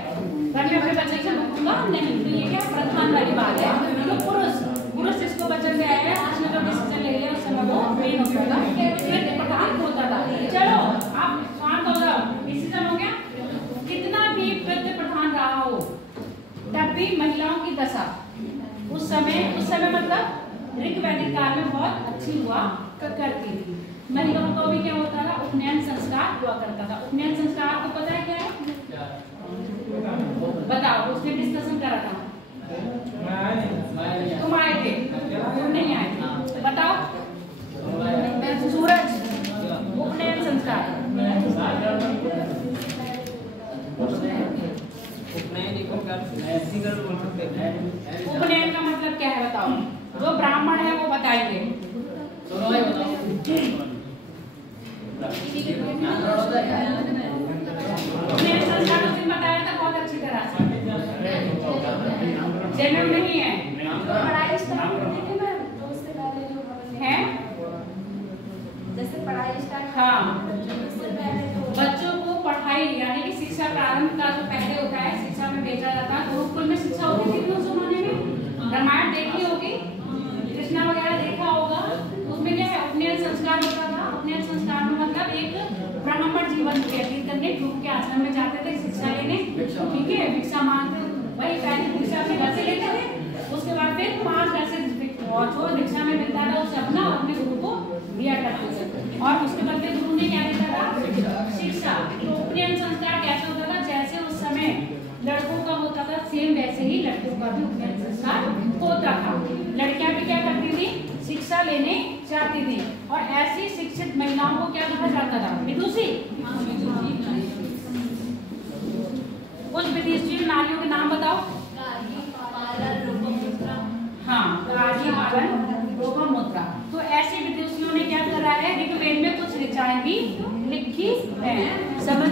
पर मैं अपने बच्चे से पूछूंगा नहीं। तो ये क्या प्रधान वाली बात है, तो पुरुष जिसको वचन दिया है उसने जो डिसीजन ले लिया उस समय वो मेन होता था, फिर प्रधान होता था। चलो आप शांत हो जाओ, डिसीजन हो गया। कितना भी वृद्ध प्रधान रहा हो तब भी महिलाओं की दशा उस समय मतलब ऋग वैदिक काल में बहुत अच्छी हुआ करती थी। महिलाओं को भी क्या होता था? उपनयन संस्कार हुआ करता था। उपनयन संस्कार को पता है क्या है? बताओ, उसने डिस्कशन करा था। तुम आए थे? तुम नहीं आए थे? बताओ। सूरज, उपनयन संस्कार। उपनयन का मतलब क्या है बताओ? जो ब्राह्मण है वो बताएंगे। उपनयन संस्कार उस दिन बताया था बहुत अच्छी तरह से। जन्म नहीं है, है? जैसे पढ़ाई स्टार्ट, हाँ, बच्चों को पढ़ाई यानी कि शिक्षा प्रारंभ का जो पहले होता है शिक्षा में भेजा जाता है। गुरुकुल में शिक्षा होती थी उस जमाने में। रामायण देखी होगी, कृष्णा वगैरह देखा होगा, उसमें क्या है? उपनयन संस्कार होता था। उपनयन संस्कार में मतलब एक ब्राह्मण जीवन व्यतीत करने गुरु के आश्रम में जाते थे शिक्षा लेने, ठीक है, भिक्षा मांगते, वही पहली भिक्षा अपने घर से लेते थे, उसके बाद फिर 5 घर से जो भिक्षा में मिलता था उसे अपना अपने गुरु को दिया करते थे, और उसके बदले गुरु ने क्या देता था? शिक्षा। तो उपनयन संस्कार कैसे होता था? जैसे उस समय लड़कों का होता था सेम वैसे ही लड़कियों का भी उपनयन संस्कार होता था। लड़कियां भी क्या करती थी? शिक्षा लेने जाती थी, और ऐसी शिक्षित महिलाओं को क्या कहा जाता था? विदुषी। कुछ विदेशी नारियों के नाम बताओ। हाँ, काजी, पालन, लोपामुद्रा। तो ऐसे विदुषियों ने क्या करा है? ऋग्वेद में कुछ ऋचाएं भी लिखी है। समझ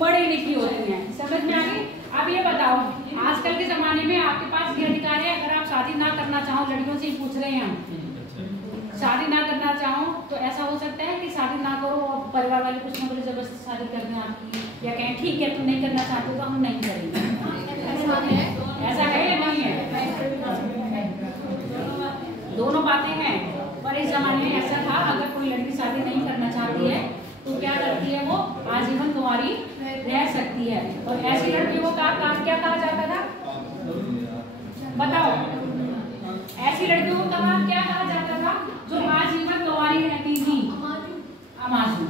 पढ़ी लिखी होती हैं, समझ में आ गई? अब ये बताओ, आजकल के जमाने में आपके पास ये अधिकार है, अगर आप शादी ना करना चाहो, लड़कियों से ही पूछ रहे हैं हम, शादी ना करना चाहो तो ऐसा हो सकता है कि शादी ना करो और परिवार वाले कुछ ना कुछ जबरदस्ती शादी कर दें आपकी, या कहें ठीक है तुम नहीं करना चाहते तो हम नहीं करेंगे। ऐसा है या नहीं है? दोनों बातें हैं, पर इस जमाने में ऐसा था, अगर कोई लड़की शादी नहीं करना चाहती है तो क्या करती है? वो आजीवन कुंवारी रह सकती है। और ऐसी लड़कियों को क्या कहा जाता था? बताओ, ऐसी लड़कियों को क्या कहा जाता था जो आजीवन कुंवारी रहती थी? अमाजू।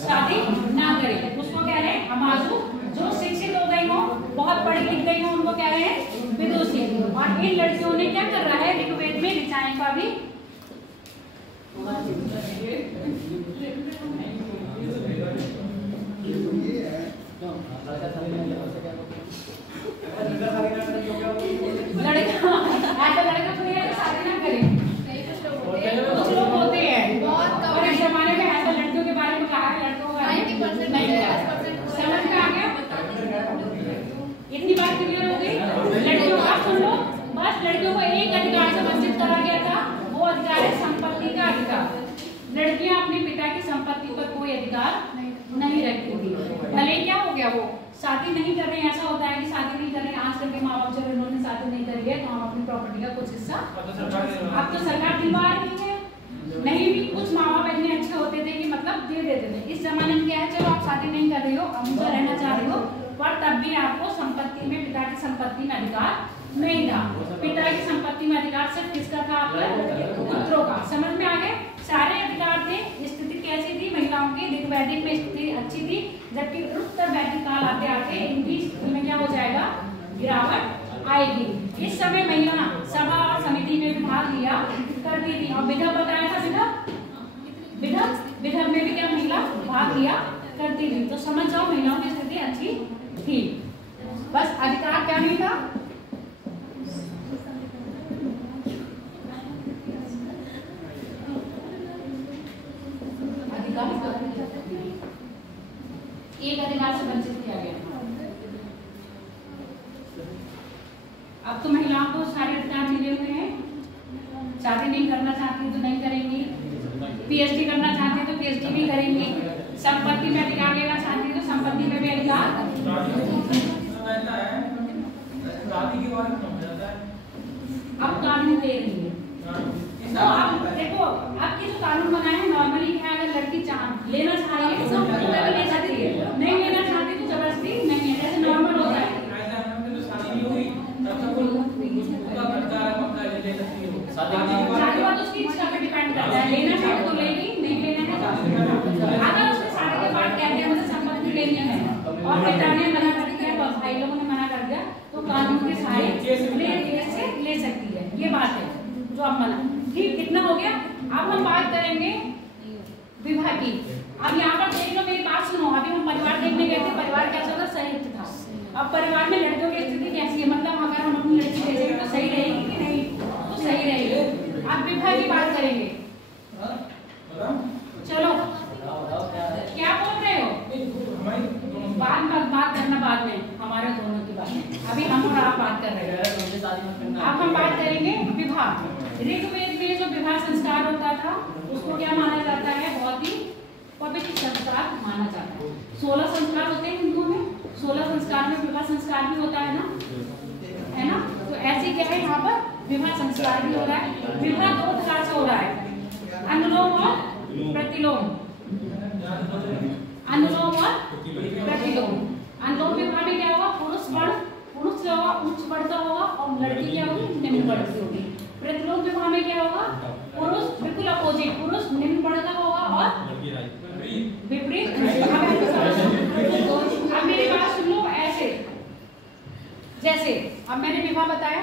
शादी ना करे उसको कह रहे हैं अमाजू। जो शिक्षित हो गई हो, बहुत पढ़ी लिख गई हो, उनको कह रहे हैं विदुषी। और इन लड़कियों ने क्या कर रहा है? ऋग्वेद में ऋचाएं का भी कुछ लोग होते हैं और इस जमाने में ऐसा लड़कियों के बारे में कहा है, लड़कों का नहीं। समझ में आ गया? इतनी बात क्लियर हो गई? लड़कियों का सुन लो, बस लड़कियों को एक अधिकार से वंचित करा गया था, वो अधिकार है संपत्ति का अधिकार। लड़कियां अपने पिता की संपत्ति पर कोई अधिकार नहीं रखती थी। भले क्या हो गया, वो शादी नहीं कर रहे हैं, ऐसा होता है कि शादी नहीं कर रहे हैं, आजकल के माँ बाप जब इन्होंने शादी नहीं करी है तो हम अपनी प्रॉपर्टी का कुछ हिस्सा अब तो सरकार दिलवा रही है। नहीं भी कुछ माँ बाप इतने अच्छे होते थे कि मतलब दे देते थे। इस जमाने में क्या है, चलो आप शादी नहीं कर रही हो, अमुजा रहना चाह रही हो, पर तब भी आपको संपत्ति में, पिता की संपत्ति में अधिकार नहीं था। पिता की संपत्ति में अधिकार सिर्फ किसका था, आपके पुत्रों का। समझ में आ गए, सारे अधिकार थे। स्थिति कैसी थी महिलाओं की, ऋग्वैदिक में स्थिति अच्छी थी, जबकि उत्तर वैदिक काल आते आते इनकी स्थिति में क्या हो जाएगा, गिरावट आएगी। इस समय महिला सभा और समिति में भी भाग लिया करती थी। और विधव बताया था, विधव में भी क्या महिला भाग लिया करती थी। तो समझ जाओ महिलाओं की स्थिति अच्छी थी, बस अधिकार क्या नहीं था, एक अधिकार से वंचित किया गया। अब तो महिलाओं को सारे अधिकार मिले हुए हैं। शादी नहीं करना चाहती तो नहीं करेंगी, पीएचडी करना चाहती तो पीएचडी भी करेंगी, संपत्ति में अधिकार लेना चाहती तो संपत्ति में भी अधिकार। अब कानून दे रही है, तो आप देखो आपके जो कानून बनाए हैं नॉर्मली क्या, अगर लड़की लेना चाह रही है तो ले सकती है, नहीं लेना चाहती तो जबरदस्ती नहीं है, जैसे नॉर्मल होता है। शादी बात उसकी इच्छा पे डिपेंड करता है, लेना चाहे तो लेगी, नहीं लेना है। अगर उसने शादी के बाद कहते हैं मुझे संपत्ति लेनी है और पिता ने मना कर दिया, भाई लोगों ने मना कर दिया, तो कानून के सहारे ले सकती है। ये बात है जो अब मना, ठीक कितना हो गया। अब हम बात करेंगे विवाह की। अब यहाँ पर देख लो, मेरी बात सुनो। अभी हम परिवार देखने गए थे, परिवार कैसा था, संयुक्त था। अब परिवार में लड़कियों की स्थिति कैसी है, मतलब अगर हम अपनी लड़की भेजेंगे तो सही रहेगी कि नहीं, तो सही रहेगी। अब विवाह की बात करेंगे, चलो क्या बोल रहे हो, बात करना बाद में, हमारे दोनों की बात। अभी हम और आप बात कर रहे हैं। अब हम बात करेंगे विवाह। ऋग्वेद में जो विवाह संस्कार होता था उसको क्या माना जाता है, बहुत ही पवित्र संस्कार माना जाता है। 16 संस्कार होते हैं हिंदुओं में, 16 संस्कार में विवाह संस्कार भी होता है ना। तो ऐसे क्या है, यहाँ पर विवाह संस्कार भी हो रहा है। विवाह 2 प्रकार से हो रहा है, अनुलोम और प्रतिलोम। अनुलोम और प्रतिलोम। अनुलोम विवाह में क्या होगा, पुरुष क्या होगा, उच्च वर्ग का होगा और लड़की क्या होगी, निम्न वर्ग की होगी। प्रतिलोम विवाह में क्या होगा, पुरुष बिल्कुल अपोजिट, पुरुष निम्न वर्ग का होगा और विपरीत। अब मेरी बात सुन लो, ऐसे जैसे अब मैंने विवाह बताया,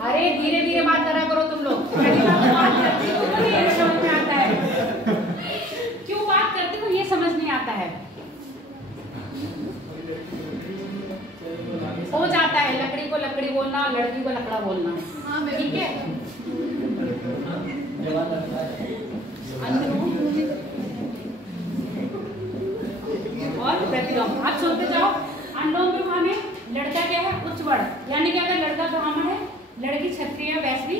अरे धीरे धीरे बात करा करो तुम लोग, बात करती हो तो ये समझ में आता है, क्यों बात करती हो ये समझ नहीं आता है। हो जाता है लकड़ी को लकड़ी बोलना, लड़की को लकड़ा बोलना, ठीक है। और प्रतिलोम। आप सुनते जाओ। अनुलोम विवाह में लड़का क्या है, उच्च वर्ण, यानी कि अगर लड़का ब्राह्मण है, लड़की क्षत्रिय या वैश्य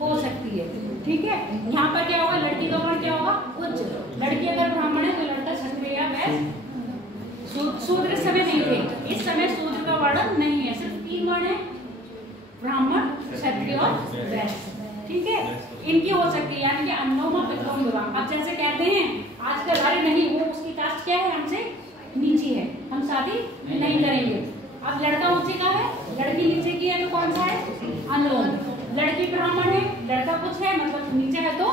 हो सकती है, ठीक है। यहाँ पर क्या होगा, लड़की का वर्ण क्या होगा, उच्च। लड़की अगर ब्राह्मण है तो लड़का क्षत्रिय या वैश्य। शूद्र इस समय नहीं थे, इस समय शूद्र का वर्ण नहीं है, सिर्फ 3 वर्ण है, ब्राह्मण, क्षत्रिय और वैश्य, ठीक है। इनकी हो सकती है, यानी कि अनुलोम और प्रतिलोम विवाह। अब जैसे कहते हैं आजकल, अरे नहीं वो उसकी कास्ट क्या है, हमसे नीची है, हम शादी नहीं करेंगे। अब लड़का ऊंचे का है, लड़की नीचे की है, तो कौन सा है, अनुलोम। लड़की ब्राह्मण है, लड़का कुछ है मतलब नीचे है तो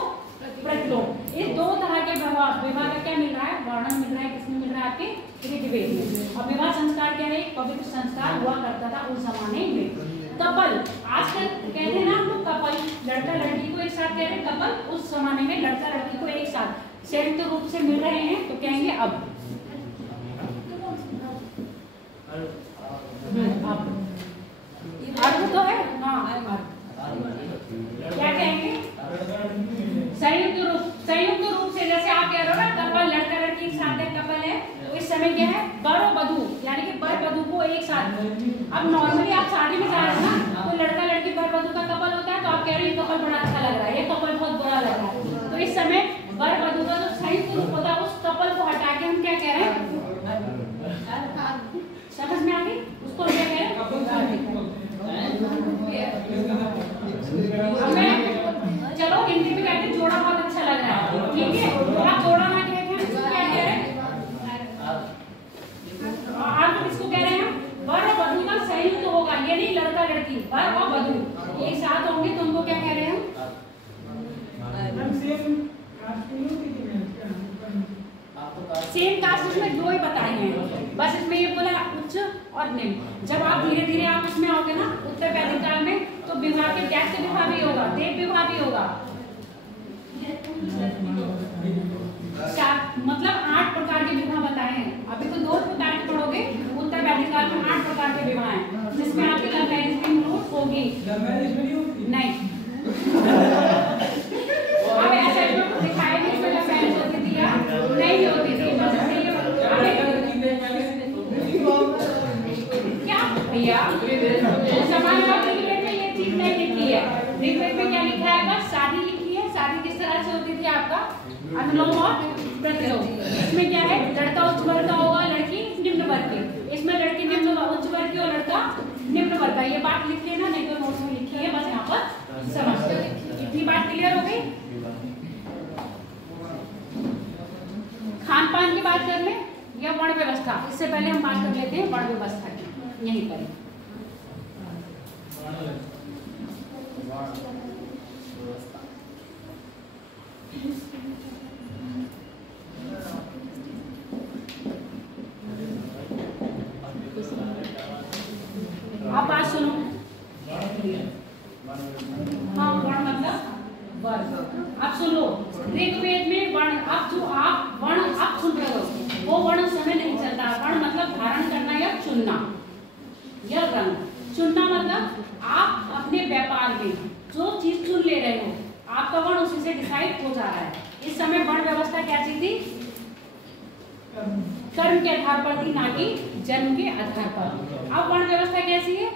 प्रतिलोम। इस 2 तरह के विवाह का क्या मिल रहा है, वर्णन मिल रहा है। किसमें मिल रहा है, आपके ऋग्वेद में। और विवाह संस्कार क्या है, पवित्र संस्कार हुआ करता था उस जमाने में। कपल, आजकल कहते हैं ना हम लोग कपल, लड़का लड़की को एक साथ कह रहे हैं कपल, उस जमाने में लड़का लड़की को एक साथ संयुक्त रूप से मिल रहे हैं तो कहेंगे अब अर्थ तो है, हाँ क्या कहेंगे, संयुक्त रूप से। जैसे आप कह रहे हो ना कपल, लड़का लड़की एक साथ है, कपल है, तो इस समय क्या है, वर और वधू यानी कि वर वधू को एक साथ। अब नॉर्मली आप शादी में जा रहे हो ना, तो लड़का लड़की वर वधू का कपल होता है, तो आप कह रहे हो ये कपल बड़ा अच्छा लग रहा है, ये कपल बहुत बुरा लग रहा है। तो इस समय वर वधू का जो संयुक्त रूप होता है उस कपल को हटा के हम क्या कह रहे हैं, समझ में आ गई, उसको क्या कह रहे हैं। चलो हिंदी में कहते हैं जोड़ा बहुत अच्छा लग रहा है, ठीक है, तो आप जोड़ा ना कह के इसको क्या कह रहे हैं, आप इसको कह रहे हैं वर और वधू का संयुक्त होगा, ये नहीं लड़का लड़की, वर और वधू एक साथ होंगे तो उनको क्या कह रहे हैं। सेम कास्ट इसमें दो ही बताए हैं, बस इसमें ये बोला उच्च और निम्न। जब आप धीरे धीरे आप उसमें आओगे ना उत्तर वैदिक काल में, तो विवाह के दैत्य विवाह भी होगा, देव विवाह भी होगा। मतलब 8 प्रकार के विवाह बताए हैं, अभी तो 2 प्रकार के पढ़ोगे, उत्तर वैदिक काल में 8 प्रकार के विवाह हैं, जिसमें आपकी लव मैरिज की इंक्लूड होगी नहीं। अब ऐसा दिखाया नहीं इसमें लव मैरिज होती थी या नहीं होती थी, बस क्या भैया समान ऋग्वेद में ये चीज नहीं लिखी है। ऋग्वेद में क्या लिखा है, शादी लिखी है, शादी किस तरह से होती थी आपका अनुलोम और प्रतिलोम। इसमें क्या है, लड़का उच्च वर्ग का होगा, लड़की निम्न वर्ग की, इसमें लड़की निम्न उच्च वर्ग की और लड़का निम्न वर्ग का। ये बात लिख लेना, नहीं तो नोट्स में लिखी है, बस यहाँ पर समझ। इतनी बात क्लियर हो गई। खान पान की बात कर ले या वर्ण व्यवस्था, इससे पहले हम बात कर लेते हैं वर्ण व्यवस्था की, यहीं पर। आप बात सुनो, हाँ वर्ण मतलब वर्ग। अब सुन लो, ऋग्वेद में वर्ण, अब जो आप वर्ण अब सुन रहे हो वो वर्ण समय नहीं चलता। वर्ण मतलब धारण करना या चुनना या रंग। चुनना मतलब आप अपने व्यापार में जो चीज चुन ले रहे हो, आपका वर्ण उसी से डिसाइड हो जा रहा है। इस समय वर्ण व्यवस्था क्या चीज थी, कर्म के आधार पर थी, ना कि जन्म के आधार पर। अब वर्ण व्यवस्था कैसी है,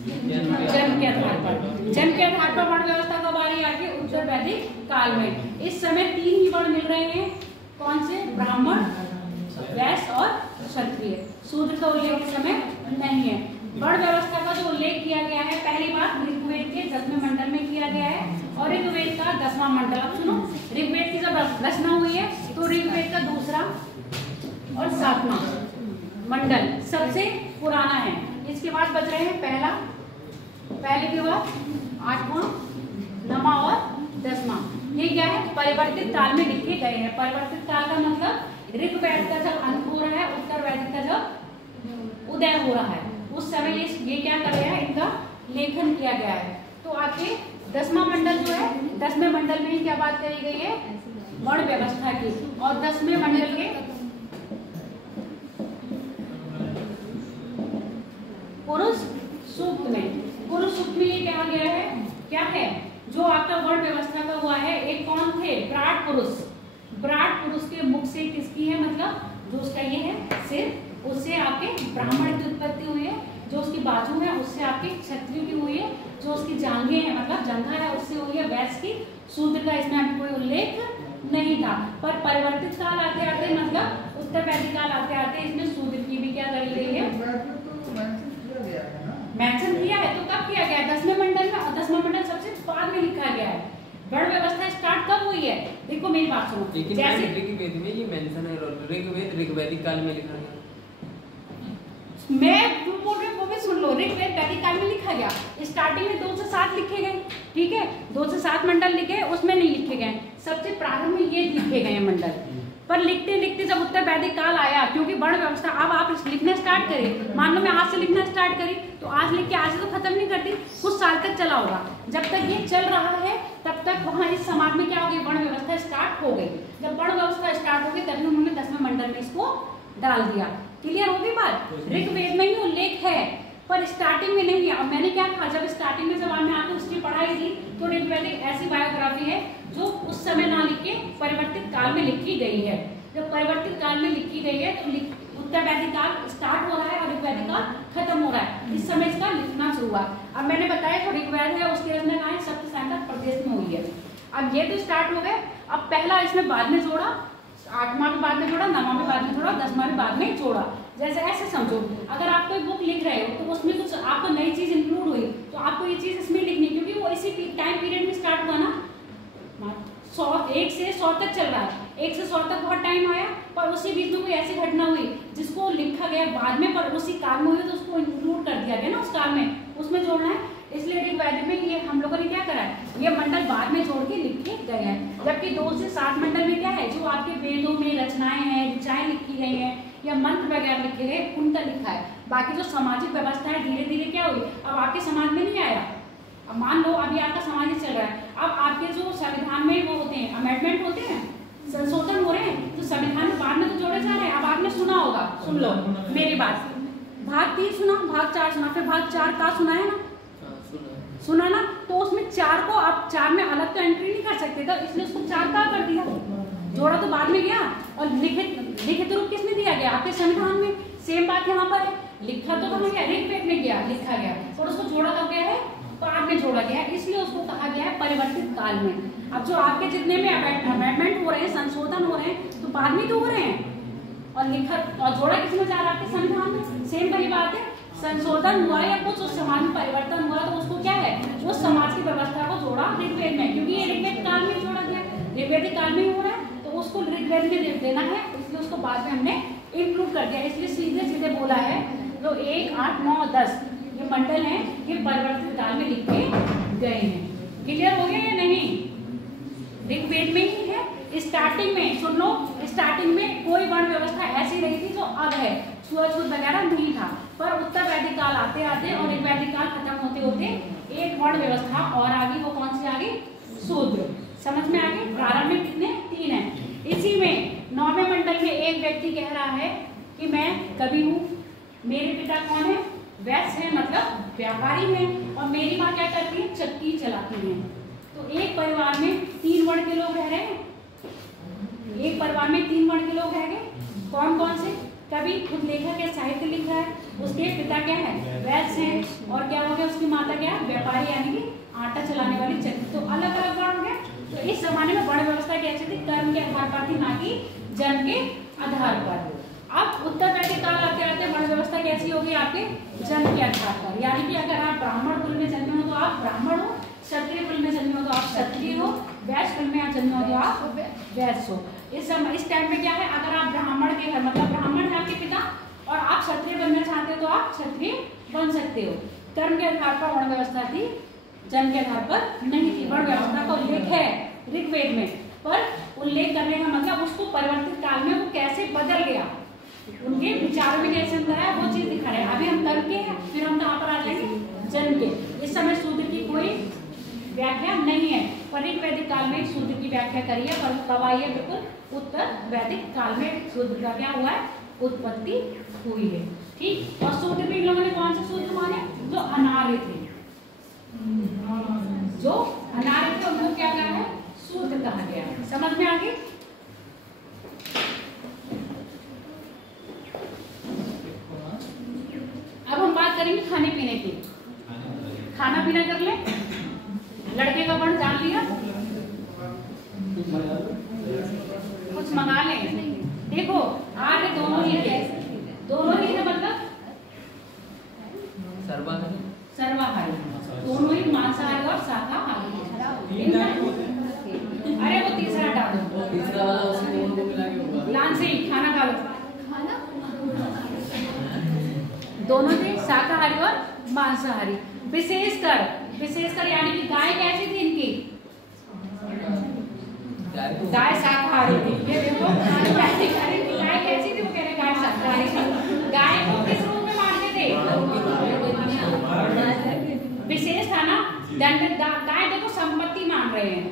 जन्म के आधार पर। जन्म के आधार पर वर्ण व्यवस्था कब आ रही है, आगे उत्तर वैदिक काल में। इस समय 3 ही वर्ण मिल रहे हैं, कौन से, ब्राह्मण, वैश्य और क्षत्रिय। शूद्र का उल्लेख इस समय नहीं है। वर्ण व्यवस्था का जो उल्लेख किया गया है, पहली बार ऋग्वेद के 10वें मंडल में किया गया है, और ऋग्वेद का 10वां मंडल। अब सुनो, ऋग्वेद की जब रचना हुई है तो ऋग्वेद का 2रा और 7वां मंडल सबसे पुराना है। इसके बाद बच रहे हैं पहले के बाद 8वां, 9वां और 10वां। ये क्या है, परिवर्तित काल में लिखे गए हैं। परिवर्तित काल का मतलब ऋग्वेद का जब अंत हो रहा है, उत्तर वैदिक का जब उदय हो रहा है, उस समय ये क्या कर रहा है, इनका लेखन किया गया है। तो आगे 10वां मंडल जो है, 10वें मंडल में ही क्या बात करी गई है, वर्ण व्यवस्था की। और 10वें मंडल के पुरुष सूक्त में ये कहा गया है, क्या है, जो आपका वर्ण व्यवस्था का हुआ है, एक कौन थे, विराट पुरुष के मुख से किसकी है, मतलब जो उसका ये है सिर, उससे आपके ब्राह्मण की उत्पत्ति हुई है। जो उसकी बाजू है उससे आपके क्षत्रिय की हुई है। जो उसकी जांघें हैं मतलब जंघा है उससे हुई है वैश्य की। शूद्र का इसमें अभी कोई उल्लेख नहीं था। पर परिवर्तित काल आते आते मतलब उत्तर वैदिक काल आते आते इसमें शूद्र की भी क्या करी गई है, मेंशन किया है। तो कब किया गया है, 10वें मंडल में। और 10वां मंडल सबसे बाद में लिखा गया है। वर्ण व्यवस्था स्टार्ट कब हुई है, देखो मेरी बात सुनो। जैसे ऋग्वेद में ये मेंशन है, ऋग्वेद ऋग्वैदिक काल में लिखा गया। मैं जो बोल रही हूँ वो भी सुन लो। ऋग्वेद वैदिक काल में लिखा गया, स्टार्टिंग में 2 से 7 लिखे गए, ठीक है, 2 से 7 मंडल लिखे, उसमें नहीं लिखे गए। सबसे प्रारंभ में ये लिखे गए मंडल। पर लिखते लिखते जब उत्तर वैदिक काल आया, क्योंकि वर्ण व्यवस्था अब आप लिखना स्टार्ट करें, मान लो मैं आज से लिखना स्टार्ट करी तो आज लिख के आज तो खत्म नहीं करती, कुछ साल तक चला होगा। जब तक ये चल रहा है तब तक वहाँ इस समाज में क्या हो गई, वर्ण व्यवस्था स्टार्ट हो गई। जब वर्ण व्यवस्था स्टार्ट हो गई तभी उन्होंने 10वें मंडल में इसको डाल दिया। क्लियर हो गई बात। ऋग्वेद में ही उल्लेख है पर स्टार्टिंग में नहीं है। अब मैंने क्या कहा, जब स्टार्टिंग में जब हमने आपको उसकी पढ़ाई थी तो ऋग्वेद एक ऐसी बायोग्राफी है जो उस समय ना लिख के परिवर्तित काल में लिखी गई है। जब परिवर्तित काल में लिखी गई है तो उत्तर वैदिक काल स्टार्ट हो रहा है और ऋग्वैदिक काल खत्म हो रहा है, इस समय इसका लिखना शुरू हुआ। अब मैंने बताया जो ऋग्वेद है उसकी रचना कहाँ है, सप्त सायंका प्रदेश में हुई है। अब ये तो स्टार्ट हो गए, अब पहला इसमें बाद में जोड़ा, 8वां भी बाद में जोड़ा, 9वां भी बाद में जोड़ा, 10वां भी बाद में जोड़ा। जैसे ऐसे समझो, अगर आप कोई बुक लिख रहे हो तो उसमें कुछ आपको नई चीज इंक्लूड हुई तो आपको ये चीज इसमें लिखनी, क्योंकि वो इसी टाइम पीरियड में स्टार्ट हुआ ना, 1 से 100 तक चल रहा है, 1 से 100 तक बहुत टाइम आया, पर उसी बीच में कोई ऐसी घटना हुई जिसको लिखा गया बाद में पर उसी काल में हुई तो उसको इंक्लूड कर दिया गया ना उस काल में, उसमें जोड़ना है। इसलिए ऋग्वेद में ये हम लोगों ने क्या करा है, ये मंडल बाद में जोड़ के लिखे गए हैं। जबकि 2 से 7 मंडल में क्या है, जो आपके वेदों में रचनाएं हैं, ऋचाएं लिखी गई हैं या मंत्र वगैरह लिखे गए उनका लिखा है। बाकी जो सामाजिक व्यवस्था है धीरे धीरे क्या हुई, अब आपके समाज में नहीं आया। अब मान लो अभी आपका समाज ही चल रहा है, अब आपके जो संविधान में वो होते हैं अमेंडमेंट होते हैं, संशोधन हो रहे हैं, तो संविधान में बाद में तो जोड़े जा रहे हैं। अब आपने सुना होगा, सुन लो मेरी बात, भाग 3 सुना, भाग 4 सुना, फिर भाग 4 का सुना है ना, सुना ना, तो उसमें 4 को आप 4 में अलग तो एंट्री नहीं कर सकते थे, इसलिए उसको 4 का कर दिया, जोड़ा तो बाद में गया। और लिखित रूप किसमें दिया गया, आपके संविधान में। सेम बात यहाँ पर है, लिखा तो कहाँ गया, ऋग्वेद में गया, लिखा गया, और उसको जोड़ा कब गया है, बाद में जोड़ा गया है, इसलिए उसको कहा गया है परिवर्तित काल में। अब जो आपके जितने में अमेंडमेंट हो रहे हैं, संशोधन हो रहे हैं, तो बाद में तो हो रहे हैं, और लिखा और जोड़ा किसमें जा रहा है, आपके संविधान में। सेम वही बात है, संशोधन हुआ या कुछ उस समाज में परिवर्तन हुआ तो उसको क्या है, वो समाज की व्यवस्था को जोड़ा ऋग्वेद में, क्योंकि ये ऋग्वेद काल में जोड़ा गया, ऋग्वेदिक काल में ही हो रहा है, तो उसको ऋग्वेद में देना है, इसलिए उसको बाद में हमने इंक्लूड कर दिया। इसलिए सीधे सीधे बोला है जो 1, 8, 9, 10 ये मंडल हैं, ये परिवर्तित काल में लिखे गए हैं। क्लियर हो गया या नहीं? ऋग्वेद में ही है, स्टार्टिंग में सुन लो, स्टार्टिंग में कोई वर्ण व्यवस्था ऐसी नहीं थी जो अब है, छुआछूत वगैरह नहीं था, पर उत्तर वैदिक काल आते आते और ऋग्वैदिक काल खत्म होते होते एक वर्ण व्यवस्था और आ गई, वो कौन सी आ गई, शूद्र। समझ में आ गई? प्रारंभ में कितने, 3 हैं। इसी में 9वें मंडल में एक व्यक्ति कह रहा है कि मैं कवि हूँ, मेरे पिता कौन है, वैश्य है, मतलब व्यापारी है, और मेरी माँ क्या करती है, चक्की चलाती है। तो एक परिवार में 3 वर्ण के लोग रह रहे हैं, एक परिवार में 3 वर्ण के लोग रह गए। कौन कौन से? कवि खुद लेखक है, साहित्य लिख रहा है, उसके पिता क्या है, वैश्य है, और क्या हो गया, उसकी माता क्या है, व्यापारी, यानी कि आटा चलाने वाली चक्की। तो अलग अलग वर्ण हो गया। तो इस जमाने में वर्ण व्यवस्था कैसी थी, कर्म के आधार पर थी, ना कि जन्म के आधार पर। अब उत्तर वैदिक काल आते आते वर्ण व्यवस्था कैसी होगी, आपके जन्म के आधार पर, यानी कि अगर आप ब्राह्मण कुल में जन्मे हो तो आप ब्राह्मण हो, क्षत्रिय कुल में जन्मे हो तो आप क्षत्रिय हो, वैश्य कुल में जन्मे हो तो आप वैश्य हो। इस टाइम में क्या है, अगर आप ब्राह्मण के घर, मतलब ब्राह्मण है आपके पिता और आप क्षत्रिय बनना चाहते हो तो आप क्षत्रिय बन सकते हो। कर्म के आधार पर वर्ण व्यवस्था थी, जन्म के आधार पर नहीं थी। वर्ण व्यवस्था का उल्लेख है ऋग्वेद में, पर उल्लेख करने का मतलब उसको परिवर्तित काल में वो कैसे बदल गया, उनके विचारों में कैसे अंतर है, वो चीज दिखा रहे हैं। अभी हम कर्म के हैं, फिर हम कहाँ पर आ जाएंगे, जन्म के। इस समय शूद्र की कोई व्याख्या नहीं है, पर ऋग्वैदिक काल में शूद्र की व्याख्या करी है, पर कब आई है, बिल्कुल उत्तर वैदिक काल में शूद्र का क्या हुआ है, उत्पत्ति हुई है। ठीक, और शूद्र भी इन लोगों ने कौन से शूद्र माने, जो अनार्य थे, जो अनार्य थे उनको क्या कहा है, शूद्र कहा गया। समझ में आ गई? अब हम बात करेंगे खाने पीने की। खाना पीना कर ले, लड़के का वर्ण जान लिया, कुछ मंगा ले। देखो आर्य दोनों ही थे, दोनों ही थे, मतलब सर्वाहारी, दोनों ही मांसाहारी और शाकाहारी। अरे वो तीसरा डालो, तीसरा वाला उसको मिला के होगा, लान से ही खाना खा लो। दोनों थे शाकाहारी और मांसाहारी। विशेषकर यानी कि गाय कैसी थी इनकी, गाय शाकाहारी थी। ये देखो गाय कैसी थी, वो कह रहे गाय शाकाहारी थी। गाय को किस रूप में मानते थे, विशेष था ना, दंड। गाय देखो संपत्ति मान रहे हैं,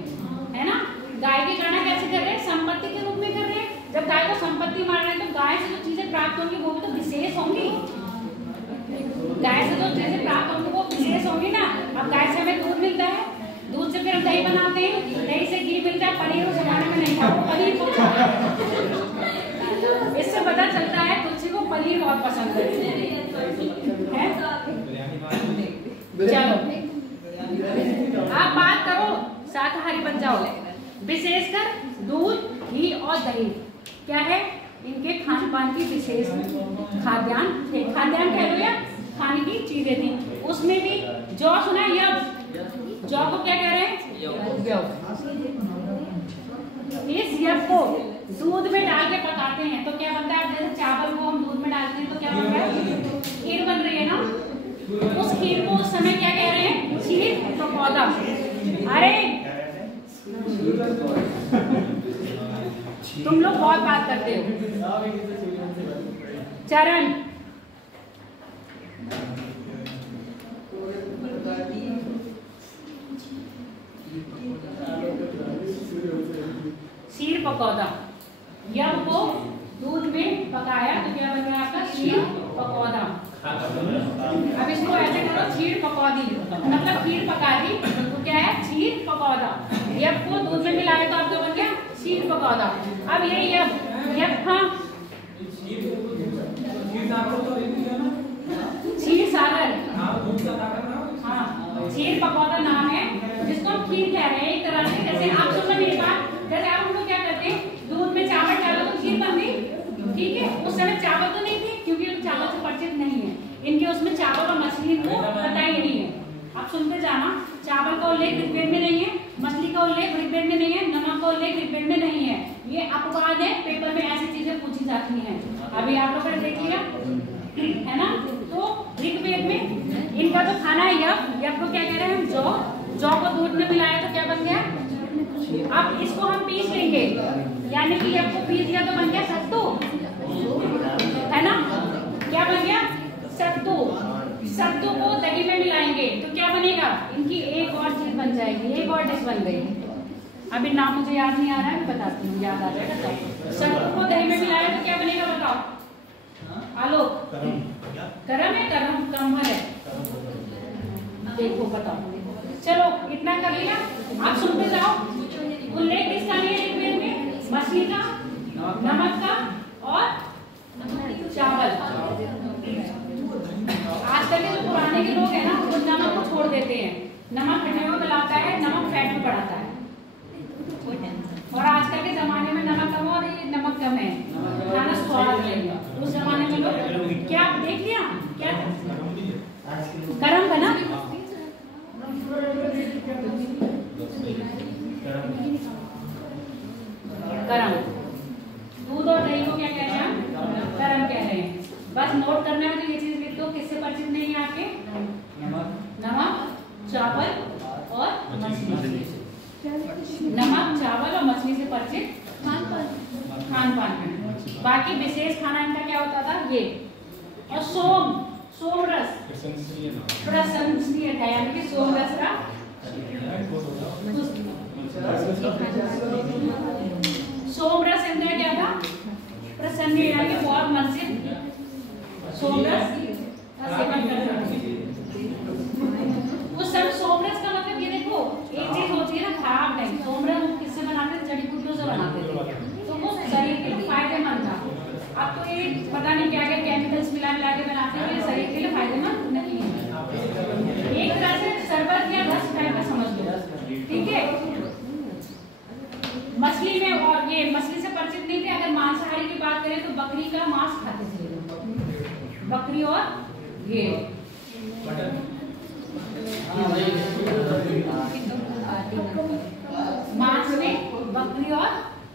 है ना, गाय की गणना कैसे कर रहे हैं, संपत्ति के रूप में कर रहे हैं। जब गाय को संपत्ति मान रहे हैं तो गाय से जो चीजें प्राप्त होंगी वो भी तो विशेष होंगी, गाय से जो चीजें प्राप्त होंगी वो विशेष होंगी ना। अब गाय से हमें दूध मिलता है, दूध से फिर हम दही बनाते हैं, दही से घी मिलता है, पनीर उस जमाने में नहीं था, वो पनीर जाओ। विशेषकर दूध, घी और दही क्या है, इनके खान पान की विशेष खाद्यान्न थे। खाद्यान्न कह लो या खाने की चीजें थी। उसमें भी जौ सुना, यव, जौ को क्या कह रहे हैं, यव। इस यव को दूध में डाल के पकाते हैं तो क्या बनता है, जैसे चावल को हम दूध में डालते हैं तो क्या बनता है, खीर बन रही है ना। उस खीर को उस समय क्या कह रहे हैं, खीर पकौड़ा। अरे तुम लोग बहुत बात करते हो। चरण, शीर पकौड़ा। यव को दूध में पकाया तो क्या बन रहा है आपका, शीर पकौड़ा। अब इसको ऐसे करो, खीर पकौड़ी, मतलब खीर पका दी तो क्या है, खीर पकौड़ा। यव को दूध में मिलाया तो आपका बन गया शीर पकौड़ा। अब ये यव, हाँ क्षीर सागर, हाँ क्षीर पकौड़ा नाम है जिसको हम खीर कह रहे हैं एक तरह से। जैसे आप सुनो मेरी बात, जैसे आप उनको क्या करते हैं, दूध में चावल डालो तो खीर बन गई, ठीक है। उस समय चावल तो नहीं थे क्योंकि चावल से परिचित नहीं है इनके, उसमें चावल और मछली को पता ही नहीं है। आप सुनते जाना, चावल का उल्लेख ऋग्वेद में नहीं है, मछली का उल्लेख ऋग्वेद में नहीं है, नमक का उल्लेख ऋग्वेद में नहीं है। ये अपवाद है, पेपर में ऐसी चीजें पूछी जाती हैं। अभी आप लोगों ने देख लिया है ना। तो ऋग्वेद में इनका तो खाना है यव। यव को क्या कह रहे हैं हम, जौ को दूध में मिलाया तो क्या बन गया। अब इसको हम पीस लेंगे, यानी कि यव को पीस दिया तो बन गया सत्तू, है ना। क्या बन गया, सत्तू। सत्तू को दही में मिलाएंगे तो क्या बनेगा, इनकी एक और चीज बन जाएगी, एक और डिश बन गई। अभी नाम मुझे याद नहीं आ रहा है, बताती हूँ, याद आ जाएगा। सत्तू को दही में मिलाया तो क्या बनेगा बताओ, आलोक। गरम है, गरम कम्बल है, देखो बताओ। चलो इतना कर लिया, आप सुनते जाओ। उल्लेख किसका नहीं है ऋग्वेद में, मछली का, नमक का और चावल। आजकल के जो पुराने के लोग हैं ना, वो नमक को छोड़ देते हैं। नमक हड्डियों को गलाता है, नमक फैट में बढ़ाता है। और आजकल के जमाने में नमक कम और ये नमक कम है, खाना स्वाद लगेगा। उस जमाने में लोग क्या देख लिया, क्या गरम बना, गरम। दूध और दही को क्या कह रहे हैं, गरम कह रहे हैं। बस नोट करना है तो ये चीज लिख दो, किससे परिचित नहीं है आपके, नमक, चावल और मछली। नमक, चावल और मछली से परिचित खान पान में। बाकी विशेष खाना इनका क्या होता था, ये। और सोम रस प्रशंसनीय था, यानी कि सोम रस का सोम रस इनका क्या था, प्रसन्न, यानी कि बहुत मन से सोम रस का सेवन करना। उस समय सोम रस का मतलब ये देखो, एक चीज होती है ना खराब नहीं। सोम रस किससे बनाते थे, जड़ी बूटियों से बनाते थे, तो वो शरीर के लिए फायदेमंद था। अब तो ये पता नहीं क्या क्या केमिकल्स मिला के बनाते हैं, ये शरीर के लिए फायदेमंद नहीं है। एक तरह से शरबत या रस टाइप का समझ लो, ठीक है। मछली में, और ये मछली से परिचित नहीं थे। अगर मांसाहारी की बात करें तो बकरी का मांस खाते थे, बकरी और भेड़। मांस में बकरी और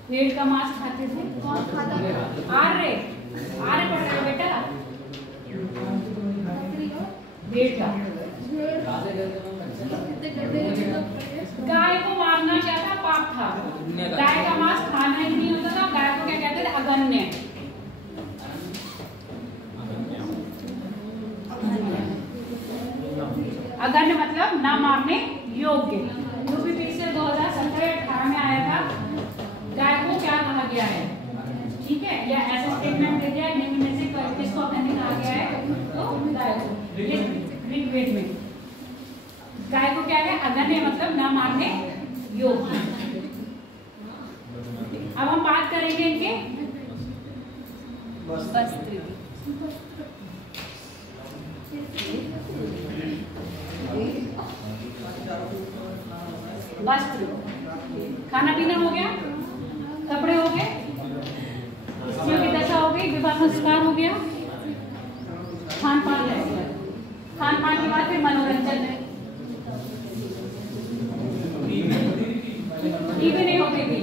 भेड़ का मांस खाते थे। कौन खाता था, आर्य पढ़ रहे हो बेटा, भेड़ का। गाय को मारना क्या था, पाप था। गाय का मांस खाना ही नहीं होता था। गाय को क्या कहते थे, अगन्य। अगन्य मतलब ना मारने योग्य। यूपीपीसी 2017-18 में आया था। गाय को क्या कहा गया है, ठीक है, या ऐसा स्टेटमेंट दे दिया, निम्न में से किसको अगन्य कहा गया है, तो गाय को। ऋग्वेद में गाय को क्या है, अगन्य मतलब ना मारने योग्य। अब हम बात करेंगे इनके वस्त्र। वस्त्र खाना पीना हो गया, कपड़े हो गए, स्त्रियों की दशा हो गई, विवाह संस्कार हो गया, खान पान रह गया। खान पान के बाद फिर मनोरंजन है। टीवी नहीं होती थी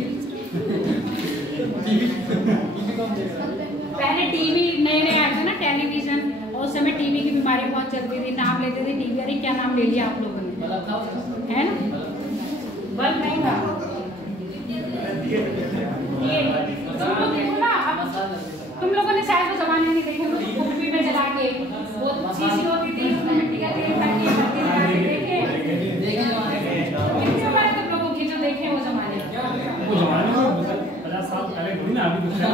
पहले, टीवी नए नए आए थे ना, टेलीविजन, और उस समय टीवी की बीमारी बहुत चलती थी, नाम लेते थे टीवी। अरे क्या नाम ले लिया आप लोगों ने, है ना? बल्ब नहीं था ये। देखो ना, अब तुम लोगों ने शायद वो जमाने नहीं देखे, कुप्पी में जला के वो शीशी होती थी, उसमें मिट्टी का तेल डाल के बत्ती लगा के देखे। कितने बार तुम लोगों की जो देखे वो जमाने में 50 साल पहले थोड़ी ना, अभी दूसरा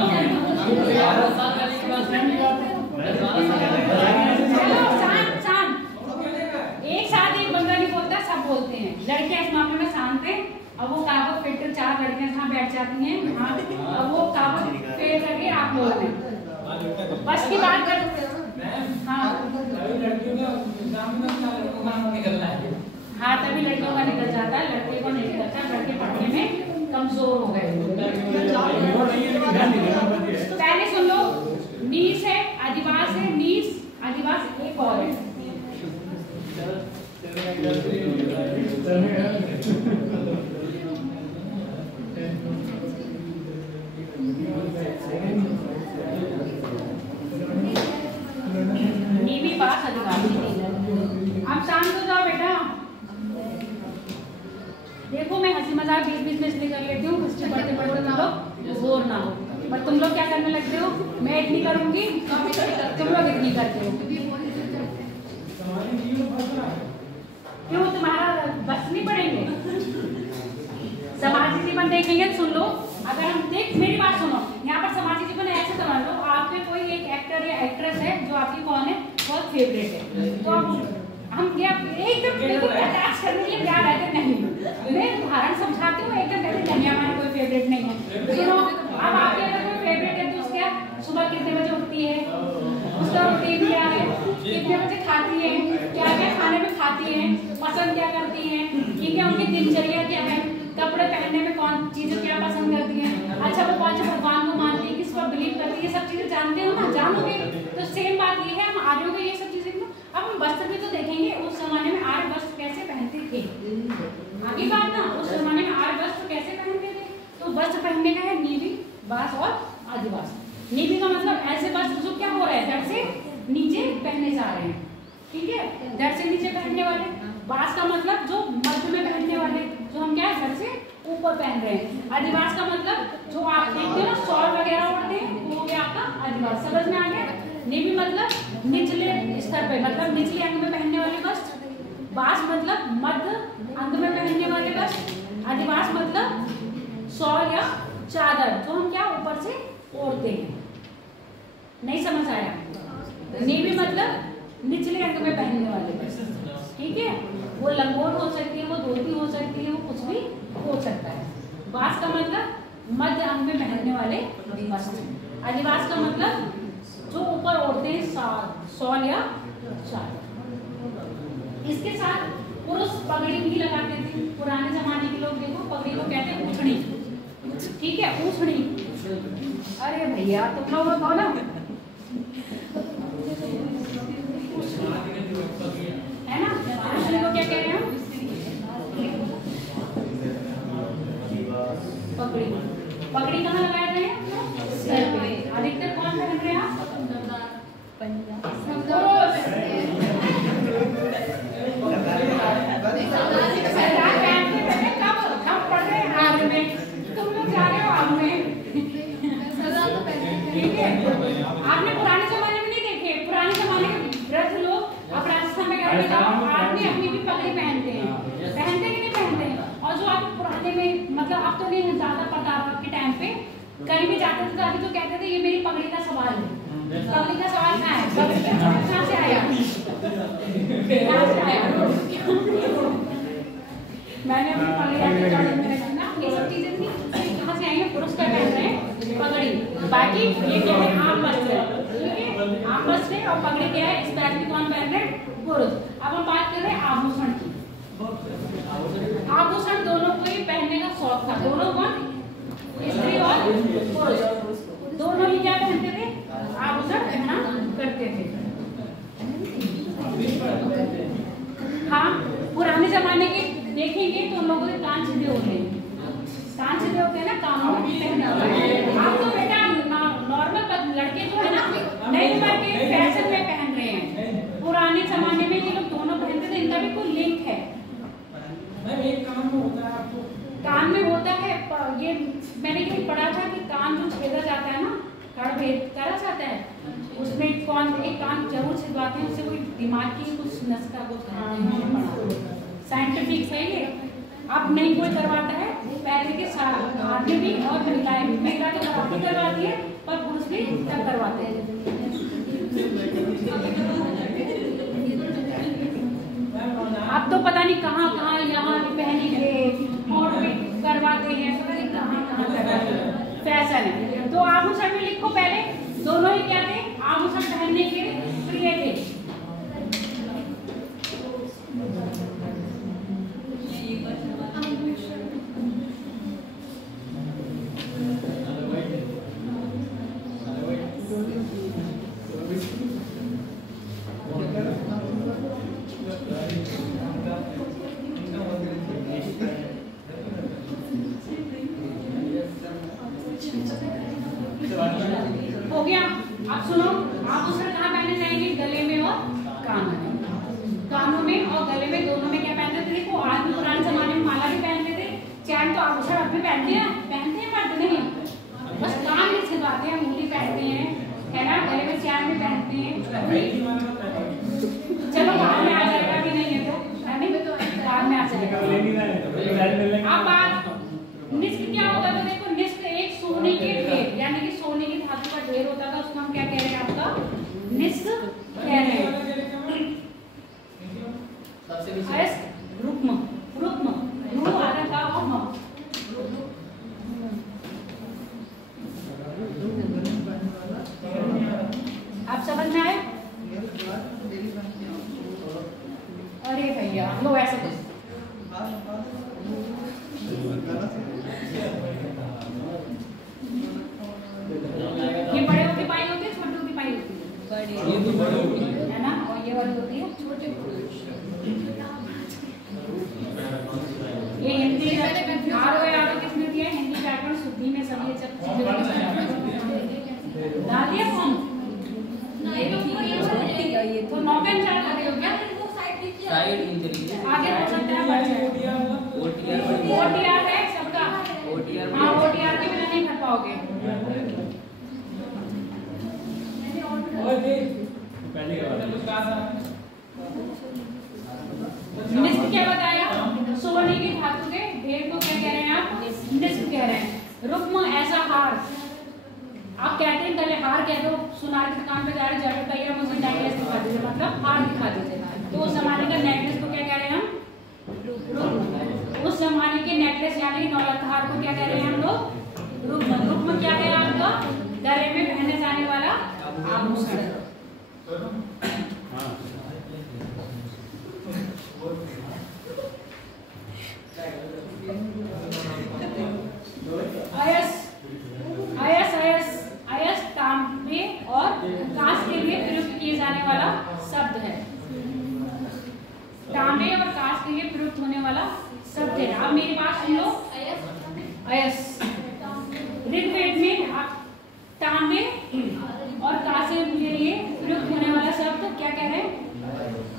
एक साथ एक बंदा नहीं बोलता, सब बोलते हैं। लड़कियां इस मामले में शांत है। अब वो कहावत फिर 4 लड़कियां जहाँ बैठ जाती हैं, हाँ, अब वो कहावत फेल करके आप बोल रहे हैं, बस की बात कर। हाँ हाँ, तभी लड़कियों का निकल जाता है, लड़के को नहीं निकलता। लड़के पढ़ने में कमजोर हो गए। पहले सुन लो, नीस है, आदिवास है, नीस आदिवास एक और है। नीवी पास आदिवासी नहीं है। अब शांत हो जाओ बेटा। देखो मैं हंसी मजाक बीच में इसलिए कर लेती हूँ, हिस्ट्री पढ़ते पढ़ते तुम लोग बोर ना हो। पर तुम लोग क्या करने लगते हो, मैं इतनी करूंगी, तुम लोग इतनी करते हो। क्यों, तुम्हारा बस नहीं पड़ेंगे? समाजी जीवन देखेंगे, सुन लो। अगर हम देख, मेरी बात सुनो, यहाँ पर समाजी जीवन ऐसे समझ लो, आपके कोई एक एक्टर या एक्ट्रेस है जो आपकी कौन है, बहुत फेवरेट है, तो हम क्या एकदम अटैच करने के लिए क्या रहते नहीं। मैं उदाहरण समझाती हूँ, एकदम कहते नहीं हमारा कोई फेवरेट नहीं है। सुनो, अब आपके अगर कोई फेवरेट है तो उसका सुबह कितने बजे उठती है, उसका रूटीन क्या है, कितने बजे खाती है, क्या क्या खाने में खाती है, पसंद क्या करती है, ठीक है, उनकी दिनचर्या क्या है, कपड़े पहनने में कौन चीजें क्या पसंद करती है, अच्छा वो कौन से भगवान को मानती है, किस पर बिलीव करती है, ये सब चीजें जानते हो ना, जानोगे तो सेम बात ये है, हम आर्यों को ये सब चीजें। अब हम वस्त्र भी तो देखेंगे, उस जमाने में आर्य वस्त्र कैसे पहनते थे, आगे बात ना, उस जमाने में आर्य वस्त्र कैसे पहनते थे। तो वस्त्र पहनने का है नीवी, बास और आदिवास। नीवी का मतलब ऐसे वस्त्र जो क्या हो रहा है, धड़ से नीचे पहने जा रहे हैं, ठीक है, धड़ से नीचे पहनने वाले। बास का मतलब जो मध्य में पहनने वाले, जो हम क्या है धड़ से ऊपर पहन रहे हैं। आदिवास का मतलब जो आप देखते हो ना, शॉल वगैरह ओढ़ते हैं, वो हो गया आपका आदिवास। समझ में आ गया? नीवी मतलब निचले स्तर पे, मतलब निचले अंग में पहनने वाले वस्त्र। बास मतलब मध्य अंग में पहनने वाले वस्त्र। आदिवास मतलब शॉल या चादर, जो हम क्या ऊपर से ओढ़ते हैं। नहीं समझ आया? नीवी मतलब निचले अंग में पहनने वाले वस्त्र, ठीक है, वो लंगोट हो सकती है, वो धोती हो सकती है, वो कुछ भी हो सकता है। बास का मतलब मध्य अंग में पहनने वाले वस्त्र। आदिवास का मतलब जो ऊपर ओढ़ते हैं, शॉल या चादर। इसके साथ पुरुष पगड़ी भी लगाते थे। पुराने जमाने के लोग देखो, पगड़ी को कहते हैं ऊँचड़ी, ठीक है, ऊँचड़ी। अरे भैया तुम लोग बताओ ना, है ना, ऊँचड़ी को क्या कह रहे हैं? पगड़ी। पगड़ी कहाँ लगाए रहे हैं? सर पे। अधिकतर कौन पहन रहे हैं आप? कब पढ़ रहे हैं? आग में। तुम लोग जा रहे हो आग में, ठीक है। आपने पुराने जमाने में नहीं देखे, पुराने जमाने के वृद्ध लोग अब राजस्थान में करने जाओ, आपने अपनी भी पगड़ी पहनते हैं, पहनते कि नहीं पहनते हैं? और जो आप पुराने में, मतलब अब तो नहीं ज्यादा पता, आपके टाइम पे कहीं भी जाते थे तो अभी तो कहते थे ये मेरी पगड़ी का सवाल है। पगड़ी का सवाल क्या है? कहाँ से आया? कहाँ से आया? मैंने अपनी पगड़ी अपने जॉर्डन में रखी ना, ये सब चीजें थी, कहाँ से आई है? पुरुष का पहन रहे हैं पगड़ी। बाकी ये क्या है? आम वस्त्र, ठीक है, आम वस्त्र। और पगड़ी क्या है? स्पेशली कौन पहन रहे हैं? पुरुष। अब हम बात कर रहे हैं आभूषण की। आभूषण दोनों को ही पहनने का शौक था। दोनों कौन? स्त्री और पुरुष दोनों ही क्या पहनते थे? आभूषण पहना करते थे। हाँ, पुराने जमाने के देखेंगे तो उन लोगों के कान सीधे होते हैं। कान सीधे होते हैं ना, कानों में पहना होता है। आप तो बेटा नॉर्मल लड़के जो है ना नई उम्र के फैशन में पहन रहे हैं। पुराने जमाने में ये लोग दोनों पहनते थे। इनका भी कोई लिंक है। एक कान में होता है आपको, कान में होता है। ये मैंने कहीं पढ़ा था कि कान जो छेदा जाता है ना, कड़ा जाता है, उसमें कौन एक कान जरूर छिदवाते हैं। उससे कोई दिमाग की कुछ नस का कुछ साइंटिफिक है ये। अब नहीं कोई करवाता है। पहले के आदमी भी और महिलाएं भी, महिला तो बराबर करवाती है पर पुरुष भी तब करवाते हैं। अब तो पता नहीं कहाँ कहाँ यहाँ पहनेंगे और भी करवाते हैं, पता नहीं कहाँ कहाँ करवाते हैं। फैशन है। तो आभूषण में लिखो पहले, दोनों ही क्या थे? आभूषण पहनने के प्रिय थे। हो गया। अब सुनो, आभूषण कहाँ पहने जाएंगे? गले में और कानों में। कानों में और गले में दोनों में क्या पहनते थे? देखो आदमी पुराने जमाने में माला भी पहनते थे। चैन तो आभूषण अब भी पहनते हैं मर्द नहीं, बस कान में छिदवाते हैं, मुंडी पहनते हैं, है ना, गले में चैन भी पहनते हैं। चलो बाद में आ जाएगा कि नहीं है तो बाद में आ जाएगा। अब बात निष्क क्या होता था? देखो निष्क एक सोने के ढेर, यानी कि सोने की धातु का ढेर होता था। उसको हम क्या कह रहे हैं? आपका निष्क कह रहे हैं। रुक्म रुक्म रू आधा का और म। आप समझ में आए? अरे भैया लो ऐसे कुछ ये बड़े होती पाई होती है, छोटे होती पाई होती है ना, और ये वाली होती है छोटे। ये हिंदी आरो किसने दिया? हिंदी व्याकरण शुद्धि में सब ये सब चीजें डाल दिया फॉर्म। तो नौकन चार कर रहे हो क्या? साइड आगे हो सकता है ओटीआर है सबका। हाँ ओटीआर के बिना नहीं कर पाओगे। निष्क क्या बताया? सोने की धातु के ढेर को क्या कह रहे हैं आप? निष्क कह रहे हैं। रुक्म ऐसा हार, आप कहते हैं गले हार कह दो। सुनार की दुकान पे जा रहे जाकर भैया मुझे नेकलेस दिखा दीजिए, मतलब हार दिखा दीजिए। तो उस जमाने का नेकलेस को क्या कह रहे हैं हम? उस जमाने के नेकलेस यानी नौलत हार को क्या कह रहे हैं हम लोग? रुक्म। रुक्म क्या है आपका? गले में पहने जाने वाला आभूषण। अयस अयस अयस अयस तांबे और कांच के लिए प्रयुक्त किए जाने वाला शब्द है। तांबे और कांच के लिए प्रयुक्त होने वाला शब्द है। अब मेरी बात सुन लो। अयस ऋग्वेद में तांबे और कांच के लिए प्रयुक्त होने वाला शब्द क्या कह रहे हैं?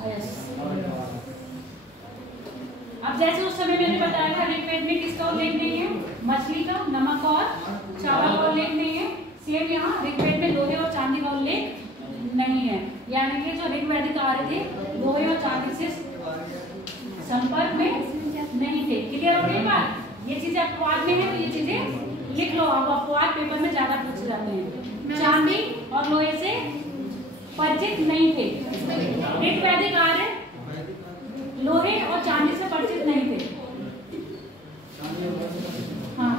अयस। अब जैसे उस समय मैंने बताया था ऋग्वेद में किसका उल्लेख नहीं है? मछली का, नमक और चावल का उल्लेख नहीं है। सेम यहाँ ऋग्वेद में लोहे और चांदी का उल्लेख नहीं है। यानी कि जो ऋग्वैदिक आर्य थे लोहे और चांदी से संपर्क में नहीं थे। क्लियर हो गई बात? ये चीजें अपवाद में है तो ये चीजें लिख लो। अब अपवाद पेपर में ज्यादा पूछे जाते हैं। चांदी और लोहे से परिचित नहीं थे। ऋग्वैदिक आर्य लोहे और चांदी से परिचित नहीं थे। हाँ,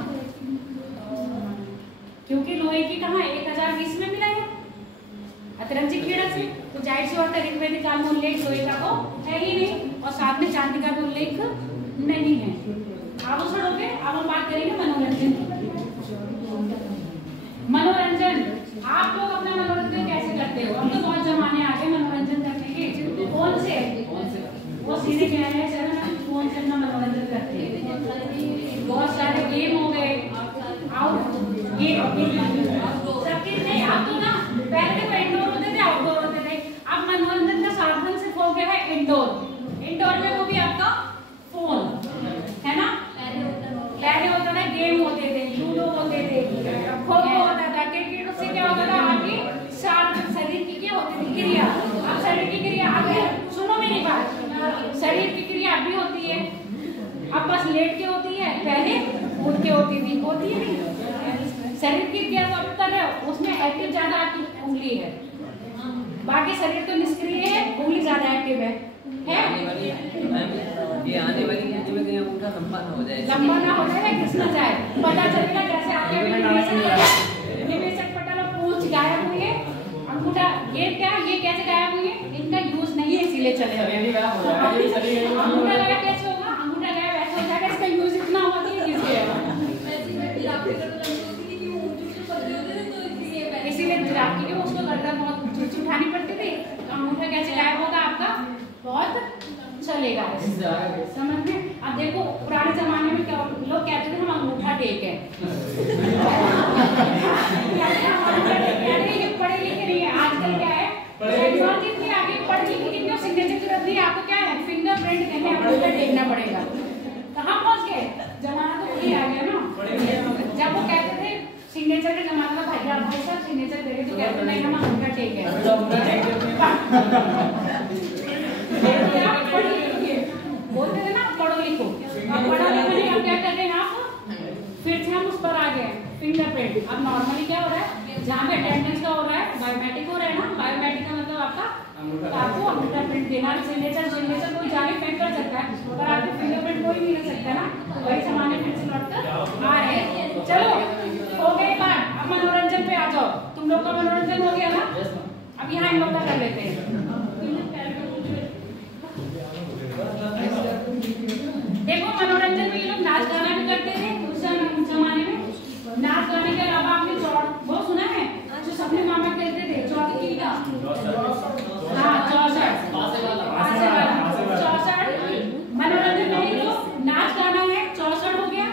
क्योंकि लोहे की कहाँ 1020 में मिला है अतरंजी खेड़ा से, तो जाहिर सी बात है ऋग्वेदिक काल में उल्लेख लोहे का तो है ही नहीं। और साथ में चांदी का भी उल्लेख नहीं है। आभूषण हो गए। अब हम बात करेंगे मनोरंजन की। मनोरंजन, आप लोग अपना मनोरंजन कैसे करते हो? अब तो बहुत जमाने आ गए मनोरंजन करने के। कौन से? वो सीधे कह रहे हैं सर फोन से अपना मनोरंजन करते हैं। बहुत सारे गेम हो गए, आउट गेम सबके नहीं। अब तो ना पहले तो इंडोर होते थे, आउटडोर होते थे। अब मनोरंजन का साधन सिर्फ हो गया है इंडोर। इंडोर में वो भी आपका फोन है ना। पहले होता था गेम होते थे, लूडो होते थे, खो खो होता था, क्रिकेट। उससे क्या होता था आपकी शरीर की क्या होती थी क्रिया। अब शरीर की क्रिया आगे सुनो मेरी बात, शरीर की क्रिया अभी होती है। अब बस लेट के होती है, पहले उठ के होती थी। होती है नहीं शरीर की क्रिया तो अब तक है, उसमें एक्टिव ज्यादा आपकी उंगली है, बाकी शरीर तो निष्क्रिय है, उंगली ज्यादा एक्टिव है। ये आने वाली जिंदगी में कहीं अंगूठा लंबा ना हो जाए, लंबा ना हो जाए, घिसना जाए, पता चलेगा जैसे आपके निवेशक पटल और पूंछ गायब हुई है, अंगूठा ये क्या, ये कैसे गायब हुई है? इनका यूज नहीं है इसीलिए चले गए। अंगूठा गायब कैसे होगा? अंगूठा गायब ऐसे हो जाएगा, इसका यूज इतना हुआ कि घिस गया। इसीलिए जिराफ की उसको गर्दन बहुत उठानी पड़ती थी। अंगूठा कैसे गायब होगा आपका? बहुत चलेगा, समझ में। अब देखो पुराने जमाने में क्या लोग कहते थे, हम अंगूठा टेक है। ये पढ़े लिखे नहीं है। आजकल क्या है, टेक्नोलॉजी इतनी आगे, पढ़ लिखे कितने सिग्नेचर की जरूरत नहीं है। आपको क्या है, फिंगरप्रिंट कहीं अंगूठा टेकना पड़ेगा। कहाँ पहुंच गए? जमाना तो वही आ गया ना। जब वो कहते थे सिग्नेचर के जमाना का, भाई साहब सिग्नेचर करें, तो कहते नहीं हम अंगूठा टेक है। बोलते थे ना पढ़ो लिखो, अब पढ़ा लिखा नहीं, अब क्या कर रहे हैं आप? फिर से हम उस पर आ गए, फिंगरप्रिंट। अब नॉर्मली क्या हो रहा है, जहाँ पे अटेंडेंस का हो रहा है, बायोमेट्रिक हो रहा है ना। बायोमेट्रिक का मतलब आपको अंगूठा प्रिंट देना। सिग्नेचर कोई जाके फेंक कर सकता है, पर आपको फिंगरप्रिंट कोई नहीं ले सकता ना। वही सामान्य फिर से लौट कर आ रहे हैं। चलो हो गई बात, अब मनोरंजन पे आ जाओ। तुम लोग का मनोरंजन हो गया ना, अब यहाँ इन लोग का कर लेते हैं। देखो मनोरंजन में ये लोग नाच गाना भी करते थे उस जमाने में। नाच गाने के अलावा आपने वो सुना है जो सपने मामा खेलते थे, चौकी का, हाँ 64 मनोरंजन में ये लोग नाच गाना है। 64 हो गया।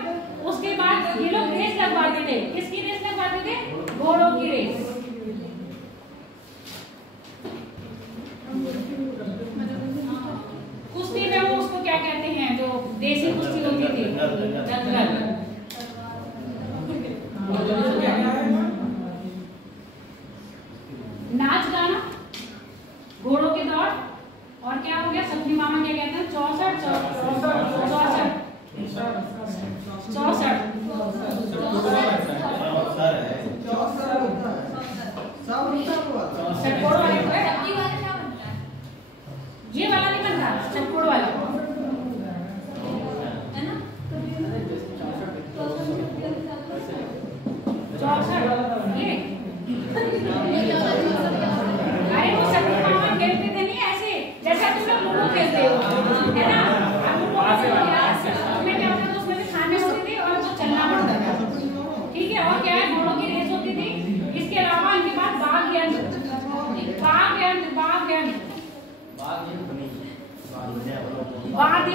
उसके बाद ये लोग रेस लगवाते थे। किसकी रेस लगवाते थे? घोड़ों की रेस। कुश्ती में वो उसको क्या कहते हैं, जो देसी कुश्ती होती थी, दंगल। नाच गाना, घोड़ों की दौड़, और क्या हो गया, सपनी मामा क्या कहते हैं, 64 ये वाला नहीं बनता, चक्कोड़ वाला है ना। 64 ये अरे वो सपनी मामा खेलते थे नहीं ऐसे, जैसे तुम लोग लूडो खेलते हो है ना। उसमें क्या होता था, उसमें भी खाने होते थे और वो चलना पड़ता था, ठीक है। और क्या है, घोड़ों की रेस होती थी। इसके अलावा इनके पास वाद्य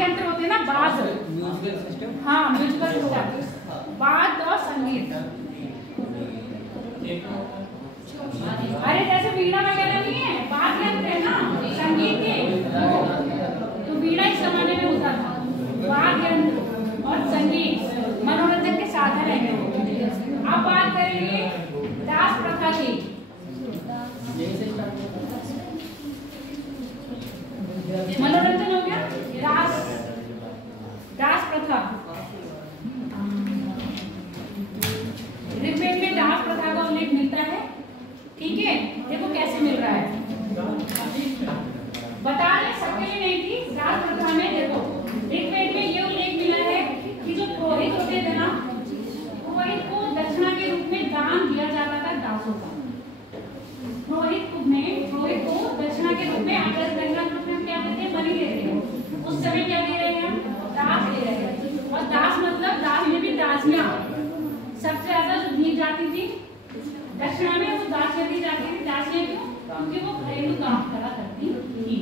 यंत्र होते हैं ना, बाज, हाँ म्यूजिकल सिस्टम, वाद्य और संगीत। अरे जैसे वीणा वगैरह नहीं है, वाद्य यंत्र है ना संगीत के, तो वीणा इस जमाने में होता था। वाद्य यंत्र और संगीत मनोरंजन के साधन है। अब बात करेंगे दास प्रथा की। मनोरंजन हो गया, दास प्रथा। ऋग्वेद में दास प्रथा का उल्लेख मिलता है, ठीक है। देखो कैसे मिल रहा है। दक्षिणा में वो दासियां दी जाती थी। दासियां क्यों? क्योंकि वो घरेलू काम करा करती थी।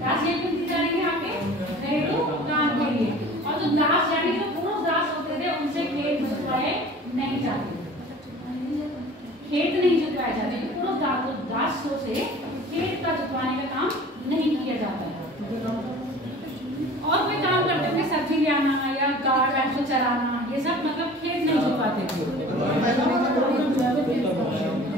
दासियां क्यों दी जा रही है आपके? घरेलू काम के लिए। और जो दास यानी जो पुरुष दास होते थे उनसे खेत जुतवाए नहीं जाते, खेत नहीं जुतवाए जाते, पुरुष दासों से खेत का जुतवाने का काम नहीं किया जाता है। और वे काम करते थे सब्जी ले आना या गाय भैंस को चराना, ये सब मतलब खेत नहीं जुतवाते थे।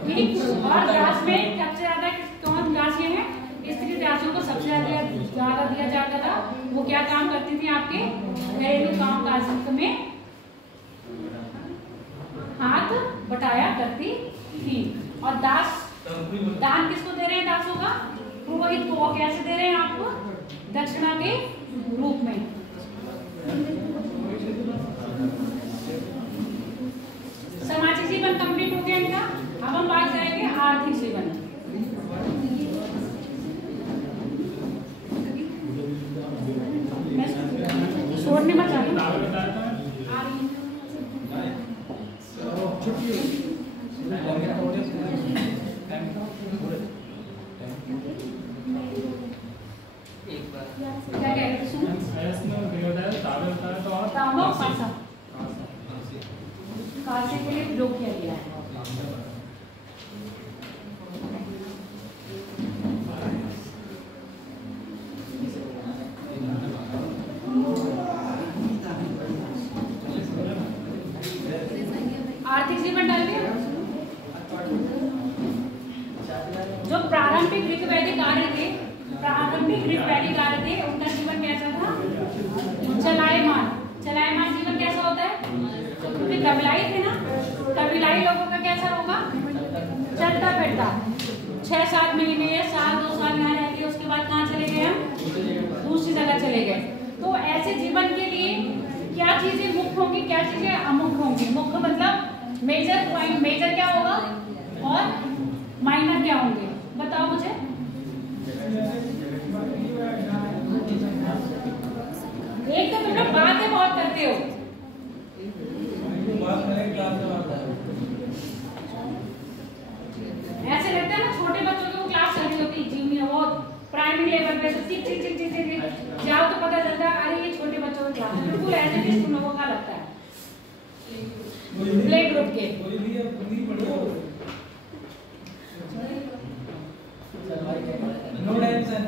ठीक। और दास में सबसे ज्यादा कौन दासियां हैं? स्त्री दासियों को सबसे ज्यादा दिया जाता था। वो क्या काम करती थी? आपके घरेलू काम काज में हाथ बटाया करती थी। और दास दान किसको दे रहे हैं? दासों का पुरोहित को। कैसे दे रहे हैं आपको? दक्षिणा के रूप में। सामाजिक जीवन कंप्लीट हो गया इनका। अब हम बात करेंगे आर्थिक जीवन। छोड़ने मत आ रही क्या कह रहे थे? कासे के लिए प्रयोग किया गया है। आर्थिक जीवन डाल दिया। जो प्रारंभिक ऋग्वैदिक कार्य थे, उनका जीवन कैसा था? चलायमान। चलायमान जीवन कैसा होता है? क्योंकि कबीलाई थे ना, कबीलाई लोगों का कैसा होगा? चलता फिरता 6-7 महीने या साल 2 साल यहाँ रह गए, उसके बाद कहाँ चले गए? हम दूसरी जगह चले गए। तो ऐसे जीवन के लिए क्या चीजें मुख्य होंगी, क्या चीजें अमुख्य होंगी? मुख्य मतलब मेजर पॉइंट, मेजर क्या होगा और माइनर क्या होंगे? बताओ मुझे। एक तो तुम लोग बातें बहुत करते हो। ऐसे लगता है ना छोटे बच्चों की क्लास चल रही होती, जूनियर वो प्राइमरी लेवल पे चिक चिक चिक चिक चिक जाओ तो पता चलता है अरे ये छोटे बच्चों की क्लास है। बिल्कुल ऐसे भी तुम लोगों का लगता है प्ले ग्रुप के। No tension.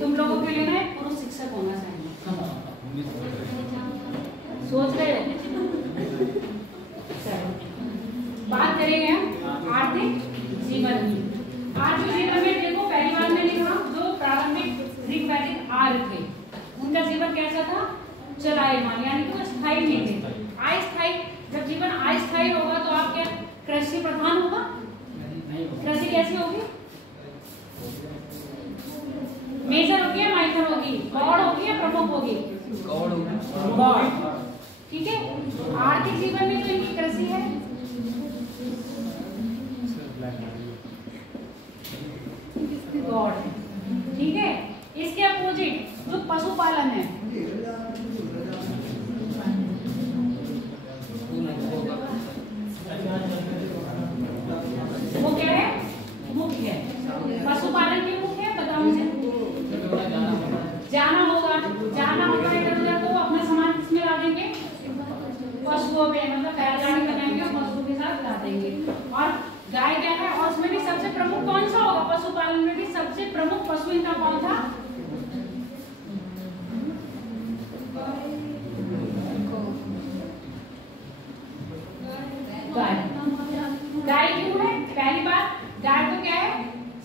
तुम लोगों के लिए ना एक पुरुष शिक्षक होना चाहिए। सोच रहे हो? बात करेंगे हम आर्थिक जीवन की। आर्थिक जीवन में देखो पहली बार मैंने कहा जो प्रारंभिक ऋग्वैदिक आर्य थे उनका जीवन कैसा था? चलायमान, यानी कि वो स्थायी नहीं थे, अस्थायी। जब जीवन अस्थायी होगा तो आप क्या कृषि प्रधान होगा? कृषि कैसी होगी? मेजर होगी या माइनर होगी? गॉड होगी या प्रमुख होगी? गॉड। ठीक है। आर्थिक जीवन में तो इनकी कृषि है। गॉड। ठीक है। इसके अपोजिट जो पशुपालन है वो क्या है? मुख्य है। पशुपालन के मुख्य है, बताओ मुझे। जाना होगा इधर उधर, तो अपना सामान किसमें ला देंगे? पशुओं पे, मतलब बैलगाड़ी बनाएंगे और पशुओं के साथ ला देंगे। और गाय क्या है? और उसमें भी सबसे प्रमुख कौन सा होगा? पशुपालन में भी सबसे प्रमुख पशु इनका कौन था? गाय। गाय क्यों है? पहली बात, गाय को क्या है?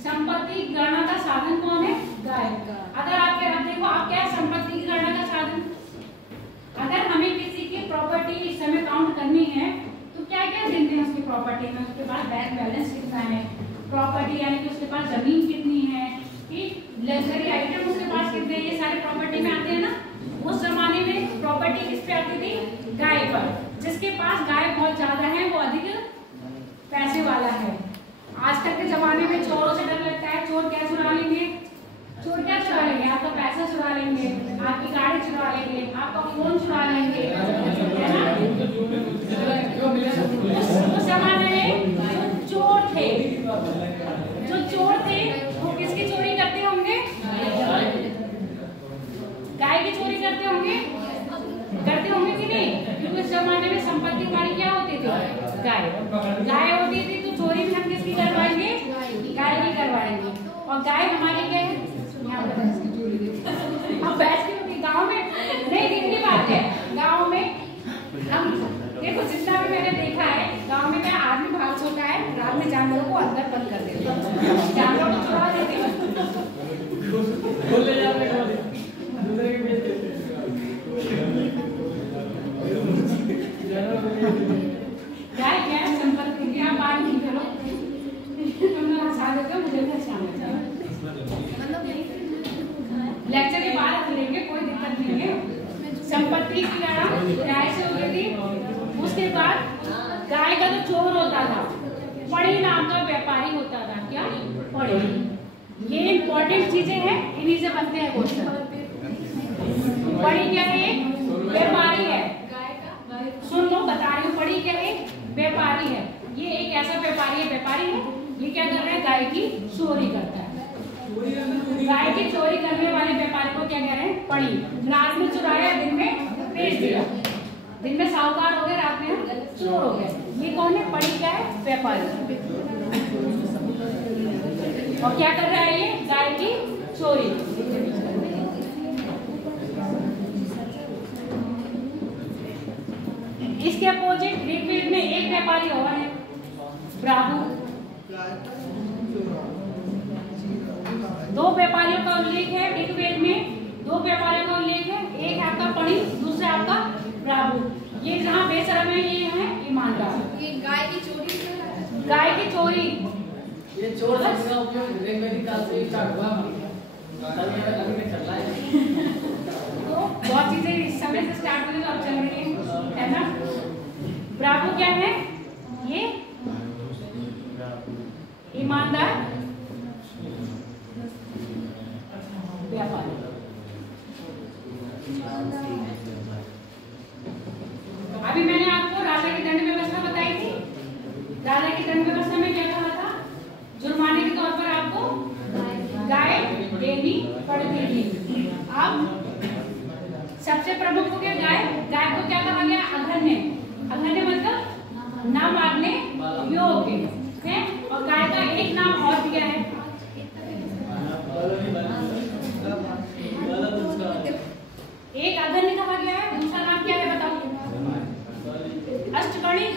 संपत्ति गणना का साधन कौन है? गाय। अगर आप देखो आप क्या है? संपत्ति की गणना का साधन। अगर हमें किसी की प्रॉपर्टी इस समय काउंट करनी है तो क्या क्या गिनते हैं उसकी प्रॉपर्टी में? उसके पास बैंक बैलेंस कितना है, प्रॉपर्टी यानी कि उसके पास जमीन कितनी है, लग्जरी आइटम उसके पास कितने, ये सारे प्रॉपर्टी में आते हैं ना। उस जमाने में प्रॉपर्टी किस पे आती थी? गाय पर। जिसके पास गाय बहुत ज्यादा है वो अधिक पैसे वाला है। आजकल के जमाने में चोरों से डर लगता है। चोर क्या चुरा लेंगे? चोर क्या चुरा लेंगे? आपका पैसा चुरा और गाय हमारी क्या है? अब भैंस की होगी गाँव में नहीं दिखनी बात है। गाँव में हम देखो जितना भी मैंने देखा है गाँव में क्या आदमी बाहर सोता है, रात में जानवरों को अंदर बंद कर देते हैं, जानवरों को छुड़ा देते हैं। गाय क्या है? संपत्ति। आप बात नहीं करो, तुम हंसा देते हो, मुझे भी हंसाना चाहिए। लेक्चर के बाद करेंगे, कोई दिक्कत नहीं है। संपत्ति की लड़ाई गाय से हो गई थी। उसके बाद गाय का जो चोर होता था, पड़ी नाम का व्यापारी होता था। क्या? पड़ी। ये इंपॉर्टेंट चीजें हैं, इन्हीं से बनते हैं क्वेश्चन। पड़ी क्या है? व्यापारी है। सुन लो, बता रही हूँ। पड़ी क्या है? व्यापारी है। ये एक ऐसा व्यापारी है, ये क्या कर रहा है? गाय की चोरी करता है। गाय की चोरी करने वाले व्यापारी को क्या कह रहे हैं? पड़ी। रात में चुराया, दिन में बेच दिया। दिन में साहूकार हो गए, रात में चोर हो गए। ये कौन है? पड़ी क्या है? व्यापारी। और क्या कर रहा है ये? गाय की चोरी। इसके अपोजिट ऋग्वेद में एक व्यापारी और है, ब्राह्मण। दो व्यापारियों का उल्लेख है ऋग्वेद में, दो व्यापारियों का उल्लेख है। एक है आपका पड़ी, दूसरा आपका ब्राह्मण। ये जहाँ बेशरम है, ये है ईमानदार। ये गाय की चोरी। गाय की चोरी। ये चोर शब्द का उपयोग ऋग्वेदिक काल से स्टार्ट हुआ। अभी में चल रहा है। तो बहुत चीजें इस समय से स्टार्ट हुई, तो अब चल रही है ना। ब्राह्मण क्या है? ये ईमानदार व्यापारी। अभी मैंने आपको राजा की दंड व्यवस्था बताई थी। राजा की दंड व्यवस्था में क्या कहा था? जुर्माने के तौर पर आपको गाय देनी पड़ती थी। अब सबसे प्रमुख हो गया गाय। गाय को क्या कहा गया? अघन्य। अघन्य मतलब न मारने योग्य है। और गाय का एक नाम और दिया है, एक अघन्य कहा गया है, दूसरा नाम क्या है बताओ? अष्टकर्णी।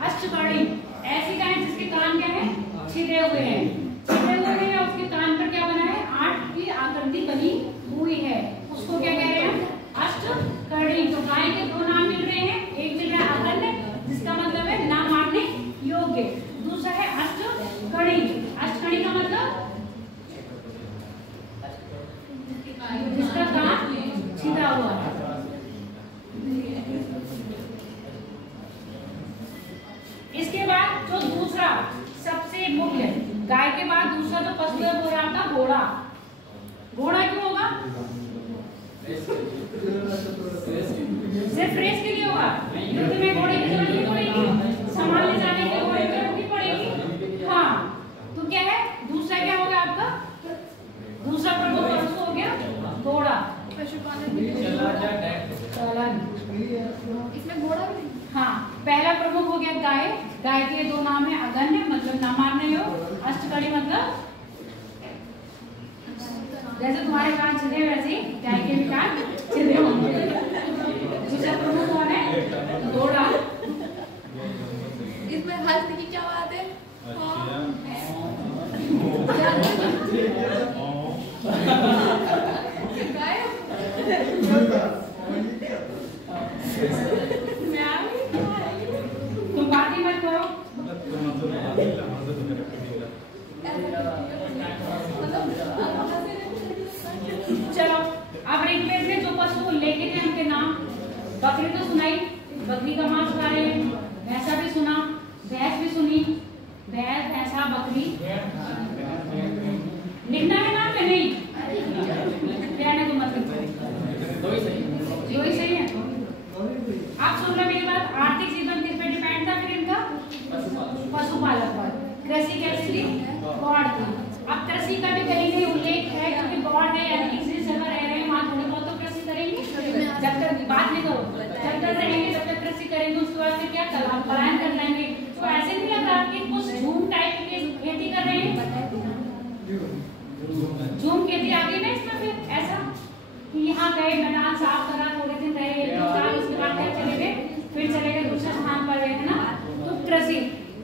अष्टकर्णी ऐसी गाय जिसके कान क्या है? छिदे हुए हैं। छिदे हुए हैं, उसके कान पर क्या बना है? 8 की आकृति बनी हुई है, उसको क्या कह रहे हैं? अष्टकर्णी। तो गाय के दो नाम मिल रहे हैं, एक मिल रहा है अघन्य जिसका मतलब है ना मारने योग्य, दूसरा है अष्टकर्णी। अष्टकर्णी का मतलब जिसका कान छिदा हुआ है। इसके बाद जो दूसरा सबसे मुख्य, गाय के बाद दूसरा जो पशु है वो है आपका घोड़ा। घोड़ा क्यों होगा? सिर्फ रेस के लिए होगा। युद्ध में घोड़े की जरूरत नहीं पड़ेगी, सामान ले जाने के घोड़े की जरूरत नहीं पड़ेगी। हाँ, तो क्या है? दूसरा क्या होगा आपका? दूसरा प्रमुख पशु हो गया घोड़ा। पशुपालन इसमें घोड़ा भी। हाँ, पहला प्रमुख हो गया गाय। गाय के दो नाम है, अघन्य मतलब ना मारने योग्य, अष्टकर्णी मतलब जैसे तुम्हारे कान छिदे वैसे ही गाय के भी कान छिदे होंगे। दूसरा प्रमुख कौन है? घोड़ा। इसमें हंसने की क्या बात है? गाय तुम बात ही मत करो। चलो, अब ऋग्वेद में जो पशु उल्लेखित हैं उनके नाम। बकरी तो सुनाई, बकरी का मांस खा रहे हैं। भैंसा भी सुना, भैंस भी सुनी। भैंस, भैंसा, बकरी लिखना है नाम या नहीं? कहने को मतलब दो ही सही है। आप सुन लो मेरी बात। आर्थिक जीवन किस पे डिपेंड था फिर इनका? पशुपालन पर। कृषि कैसी थी? गौड़ थी। अब कृषि का भी कहीं कहीं उल्लेख है, क्योंकि गौड़ है यानी कि जिस जगह रह रहे हैं वहाँ थोड़ी बहुत तो कृषि करेंगे। जब तक बात नहीं करो, जब तक रहेंगे तब तक कृषि करेंगे, उसके बाद फिर क्या पलायन कर लेंगे। तो ऐसे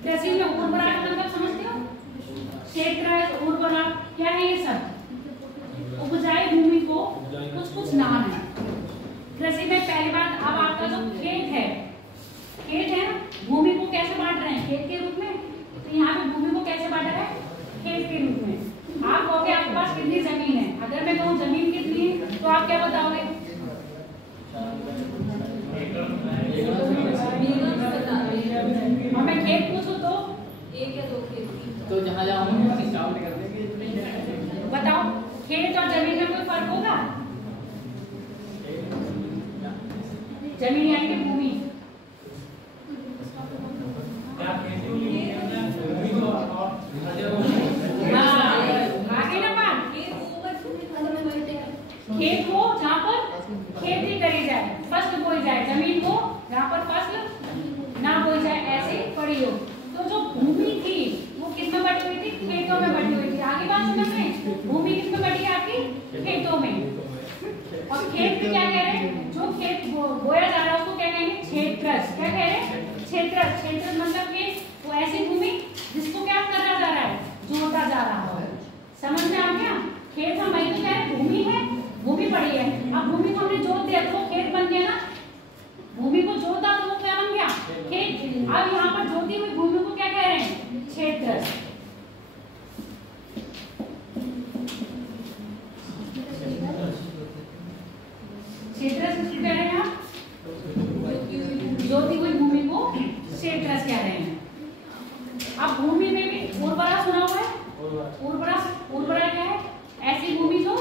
कृषि में उर्वरा का मतलब समझते हो? क्षेत्र, उर्वरा क्या है ये सब? उपजाऊ भूमि को कुछ नाम है। कृषि में पहली बात, अब आपका जो खेत है ना, भूमि को कैसे बांट रहे हैं? खेत के रूप में। तो यहाँ पे भूमि को कैसे बांटा है? खेत के रूप में। आप कहोगे आपके पास कितनी जमीन है, अगर मैं कहूँ जमीन कितनी है तो आप क्या बताओगे? और मैं खेत पूछूं तो 1 या 2 खेत। तो जहाँ जहाँ हम काउंट कर देंगे। बताओ, खेत और जमीन में कोई फर्क होगा? जमीन यानी कि भूमि। आगे ना बात, खेत को जहाँ पर खेती करी जाए, फसल बोई जाए, जमीन को जहाँ पर फसल ना बोई जाए, ऐसे पड़ी हो। तो जो भूमि थी वो किस में बटी हुई थी? खेतों में बटी हुई थी। आगे बात समझ में, भूमि किस में बटी है आपकी? खेतों में। और खेत में क्या कह रहे हैं? जो खेत बोया जा रहा है उसको क्या कहेंगे? क्षेत्रज। क्या कह रहे हैं? क्षेत्रज। क्षेत्रज मतलब कि वो ऐसी भूमि जिसको क्या करा जा रहा है? जोता जा रहा है। समझ में आ गया? खेत हम वही क्या है? भूमि है, भूमि पड़ी है। अब भूमि को हमने जोत दिया तो खेत बन गया ना। भूमि को जोता तो वो क्या बन गया? खेत। अब यहाँ पर जोती हुई भूमि को क्या कह रहे हैं? क्षेत्र। क्षेत्र कह रहे हैं आप, जोती हुई भूमि को क्षेत्र कह रहे हैं। अब भूमि में भी उर्वरा सुना हुआ है? उर्वरा क्या है? ऐसी भूमि जो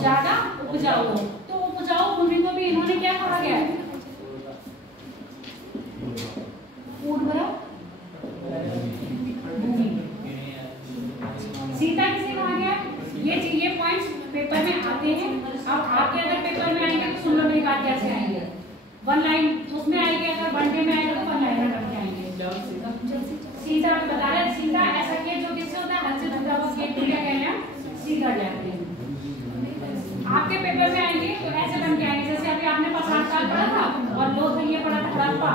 ज्यादा उपजाऊ हो। तो उपजाऊ भूमि को भी इन्होंने क्या कहा गया है? उर्वरा भूमि। सीता किसे कहा गया? ये पॉइंट्स पेपर में आते हैं। अब आपके अगर पेपर में आएंगे तो सुन लो मेरी बात कैसे आएंगे। 1 लाइन उसमें आएगी, अगर 1 डे में आएगा तो 1 लाइन में करके आएंगे। सीधा बता रहे, सीधा ऐसा खेत जो किससे होता है? हल से जुड़ा हुआ खेत को क्या कहते हैं? सीधा कहते हैं। आपके पेपर में आएंगे तो ऐसे बन के आएंगे, जैसे अभी आपने 5-8 साल पढ़ा था और लोग ये पढ़ा था हड़प्पा।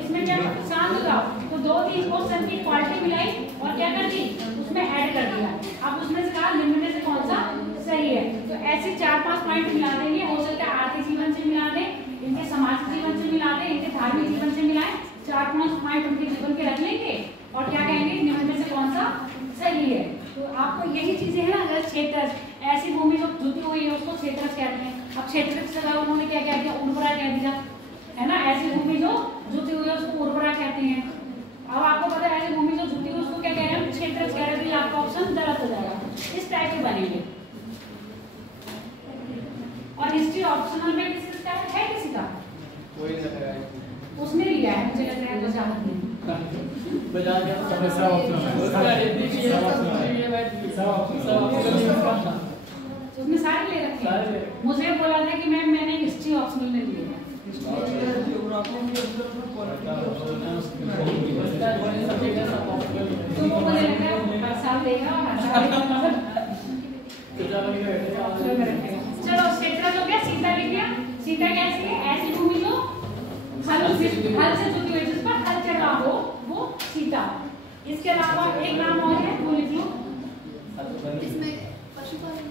इसमें जब शांत हुआ तो 2-3 क्वेश्चन की क्वालिटी मिलाई और क्या कर दी? उसमें ऐड कर दिया। अब उसमें से कहा निम्न में से कौन सा सही है। तो ऐसे 4-5 पॉइंट मिला देंगे। हो सकता है आर्थिक जीवन से मिला दें, इनके सामाजिक जीवन से मिला दें, इनके धार्मिक जीवन से मिलाएं। 4-5 पॉइंट उनके जीवन के रख लेंगे और क्या कहेंगे? निम्न में से कौन सा सही है। तो आपको यही चीजें है ना। अगर क्षेत्र, ऐसी भूमि जो जुटी हुई है उसको क्षेत्र कहते हैं। अब क्षेत्र से जगह उन्होंने क्या क्या किया? उर्वरा कह दिया है ना। ऐसी भूमि जो जुटी हुई है उसको उर्वरा कहते हैं। अब आपको पता है ऐसी भूमि जो जुटी हुई उसको क्या कह रहे हैं? क्षेत्र कह रहे हैं। तो ये आपका ऑप्शन गलत हो जाएगा। इस टाइप के बनेंगे। और हिस्ट्री ऑप्शनल में किसी का है? किसी का उसने लिया है, मुझे लग रहा है वजाहत में। उसने सारे ले रखे हैं। मुझे बोला था कि मैंने हिस्ट्री ऑप्शनल में लिया है। तो वो मुझे लग रहा है हर साल देगा और हर साल चलो क्षेत्र हो गया, सीता लिख दिया। सीता कैसी है? ऐसी भूमि जो हल से जुटी हुई, जिस पर हल चला हो वो सीता। इसके अलावा एक नाम और है, वो लिख लो। इसमें पशुपालन।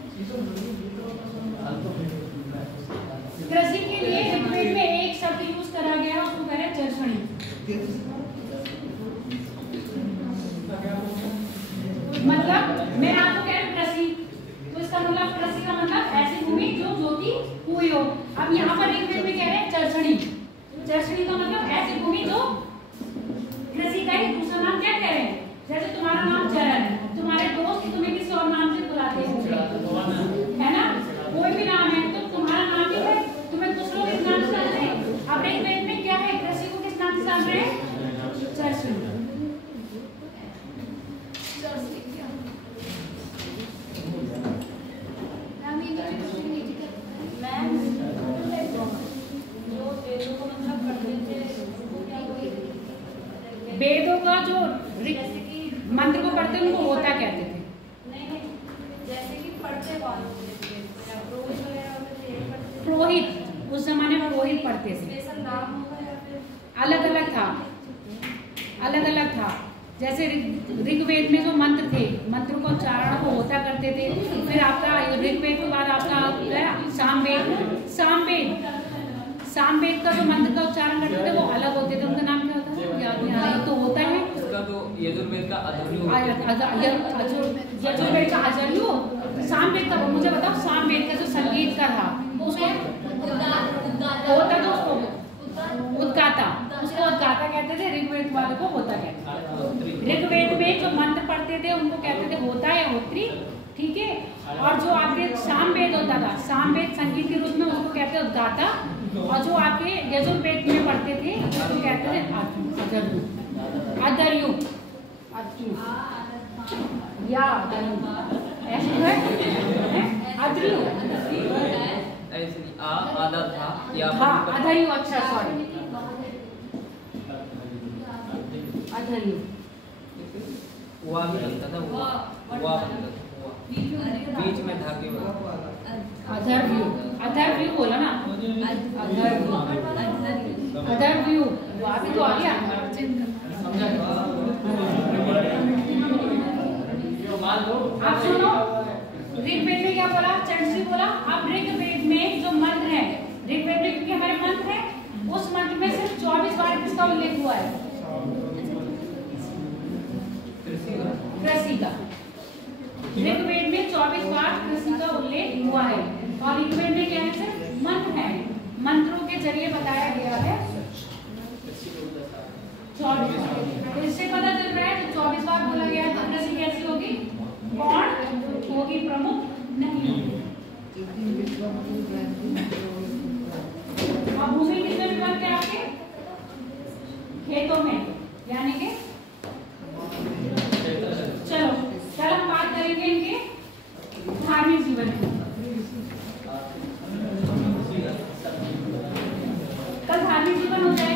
कृषि के लिए ऋग्वेद में एक शब्द यूज करा गया, उसको कह रहे हैं चर्षणी। मतलब मैं आपको कह रहा हूँ कृषि, तो इसका मतलब कृषि का मतलब ऐसी भूमि जो जोती हुई हो। अब यहाँ पर ऋग्वेद में कह रहे हैं चर्षणी। चर्षणी का मतलब ऐसी भूमि जो कृषि का ही दूसरा नाम क्या कह रहे हैं? जैसे तुम्हारा नाम चरण, तुम्हारे दोस्त तुम्हें किसी और नाम से बुलाते हैं, है ना? कोई भी नाम है तो तुम्हारा नाम ही है, तुम्हें कुछ लोग इस नाम से जानते हैं। अब ऋग्वेद में क्या है? कृषि को किस नाम से जान रहे हैं? चर्षणी। वेदों का जो मंत्र को पढ़ते उनको होता कहते थे। जैसे कि पढ़ते कौन पुरोहित, उस जमाने में पुरोहित पढ़ते थे। स्पेशल नाम होगा या फिर अलग अलग था, अलग अलग था। जैसे ऋग्वेद में जो मंत्र थे, मंत्र को उच्चारण को होता करते थे। फिर आपका ऋग्वेद के बाद आपका गया सामवेद। सामवेद का जो मंत्र का उच्चारण करते थे वो अलग होते थे, उनका नाम क्या होता है? याद नहीं आ रहा। तो होता है उसका तो यजुर्वेद का अधर्यु, यजुर्वेद का अजर्यु। सामवेद का मुझे बताओ, सामवेद का जो संगीत का था उसको होता था, उसको उद्गाता, उसको उद्गाता कहते थे। ऋग्वेद वाले को होता कहते थे। ऋग्वेद में जो मंत्र पढ़ते थे उनको कहते थे होता या होत्री, ठीक है। और जो आपके सामवेद होता था, सामवेद संगीत के रूप में उसको कहते हैं उद्गाता। और जो आपके यजुर्वेद में पढ़ते थे उसको कहते थे अधर्यु, अधर्यु, या ऐसे है अधर्यु, ऐसे आधा था या हाँ अधर्यु। अच्छा सॉरी, अधर्यु हुआ भी बनता था, हुआ बनता था, बीच में धागे वाला। अधर्यु, अधर्यु बोला ना, अधर्यु, अधर्यु अभी तो आ गया। आप सुनो, ऋग्वेद में क्या बोला, चंडी बोला। अब ऋग्वेद में जो मंत्र है, ऋग्वेद में क्योंकि हमारे मंत्र है, उस मंत्र में सिर्फ 24 बार किसका उल्लेख हुआ है? कृषि का। ऋग्वेद में 24 बार कृषि का उल्लेख हुआ है। और ऋग्वेद में क्या है? सिर्फ मंत्र है, मंत्रों के जरिए बताया गया है 24। इससे पता चल रहा है 24 बार बोला गया है तो कृषि कैसी होगी? कौन होगी? प्रमुख नहीं होगी। अब भूमि कितने विभाग के आपके? खेतों में, यानी कि चलो कल हम बात करेंगे इनके धार्मिक जीवन की। कल धार्मिक जीवन हो जाएगा।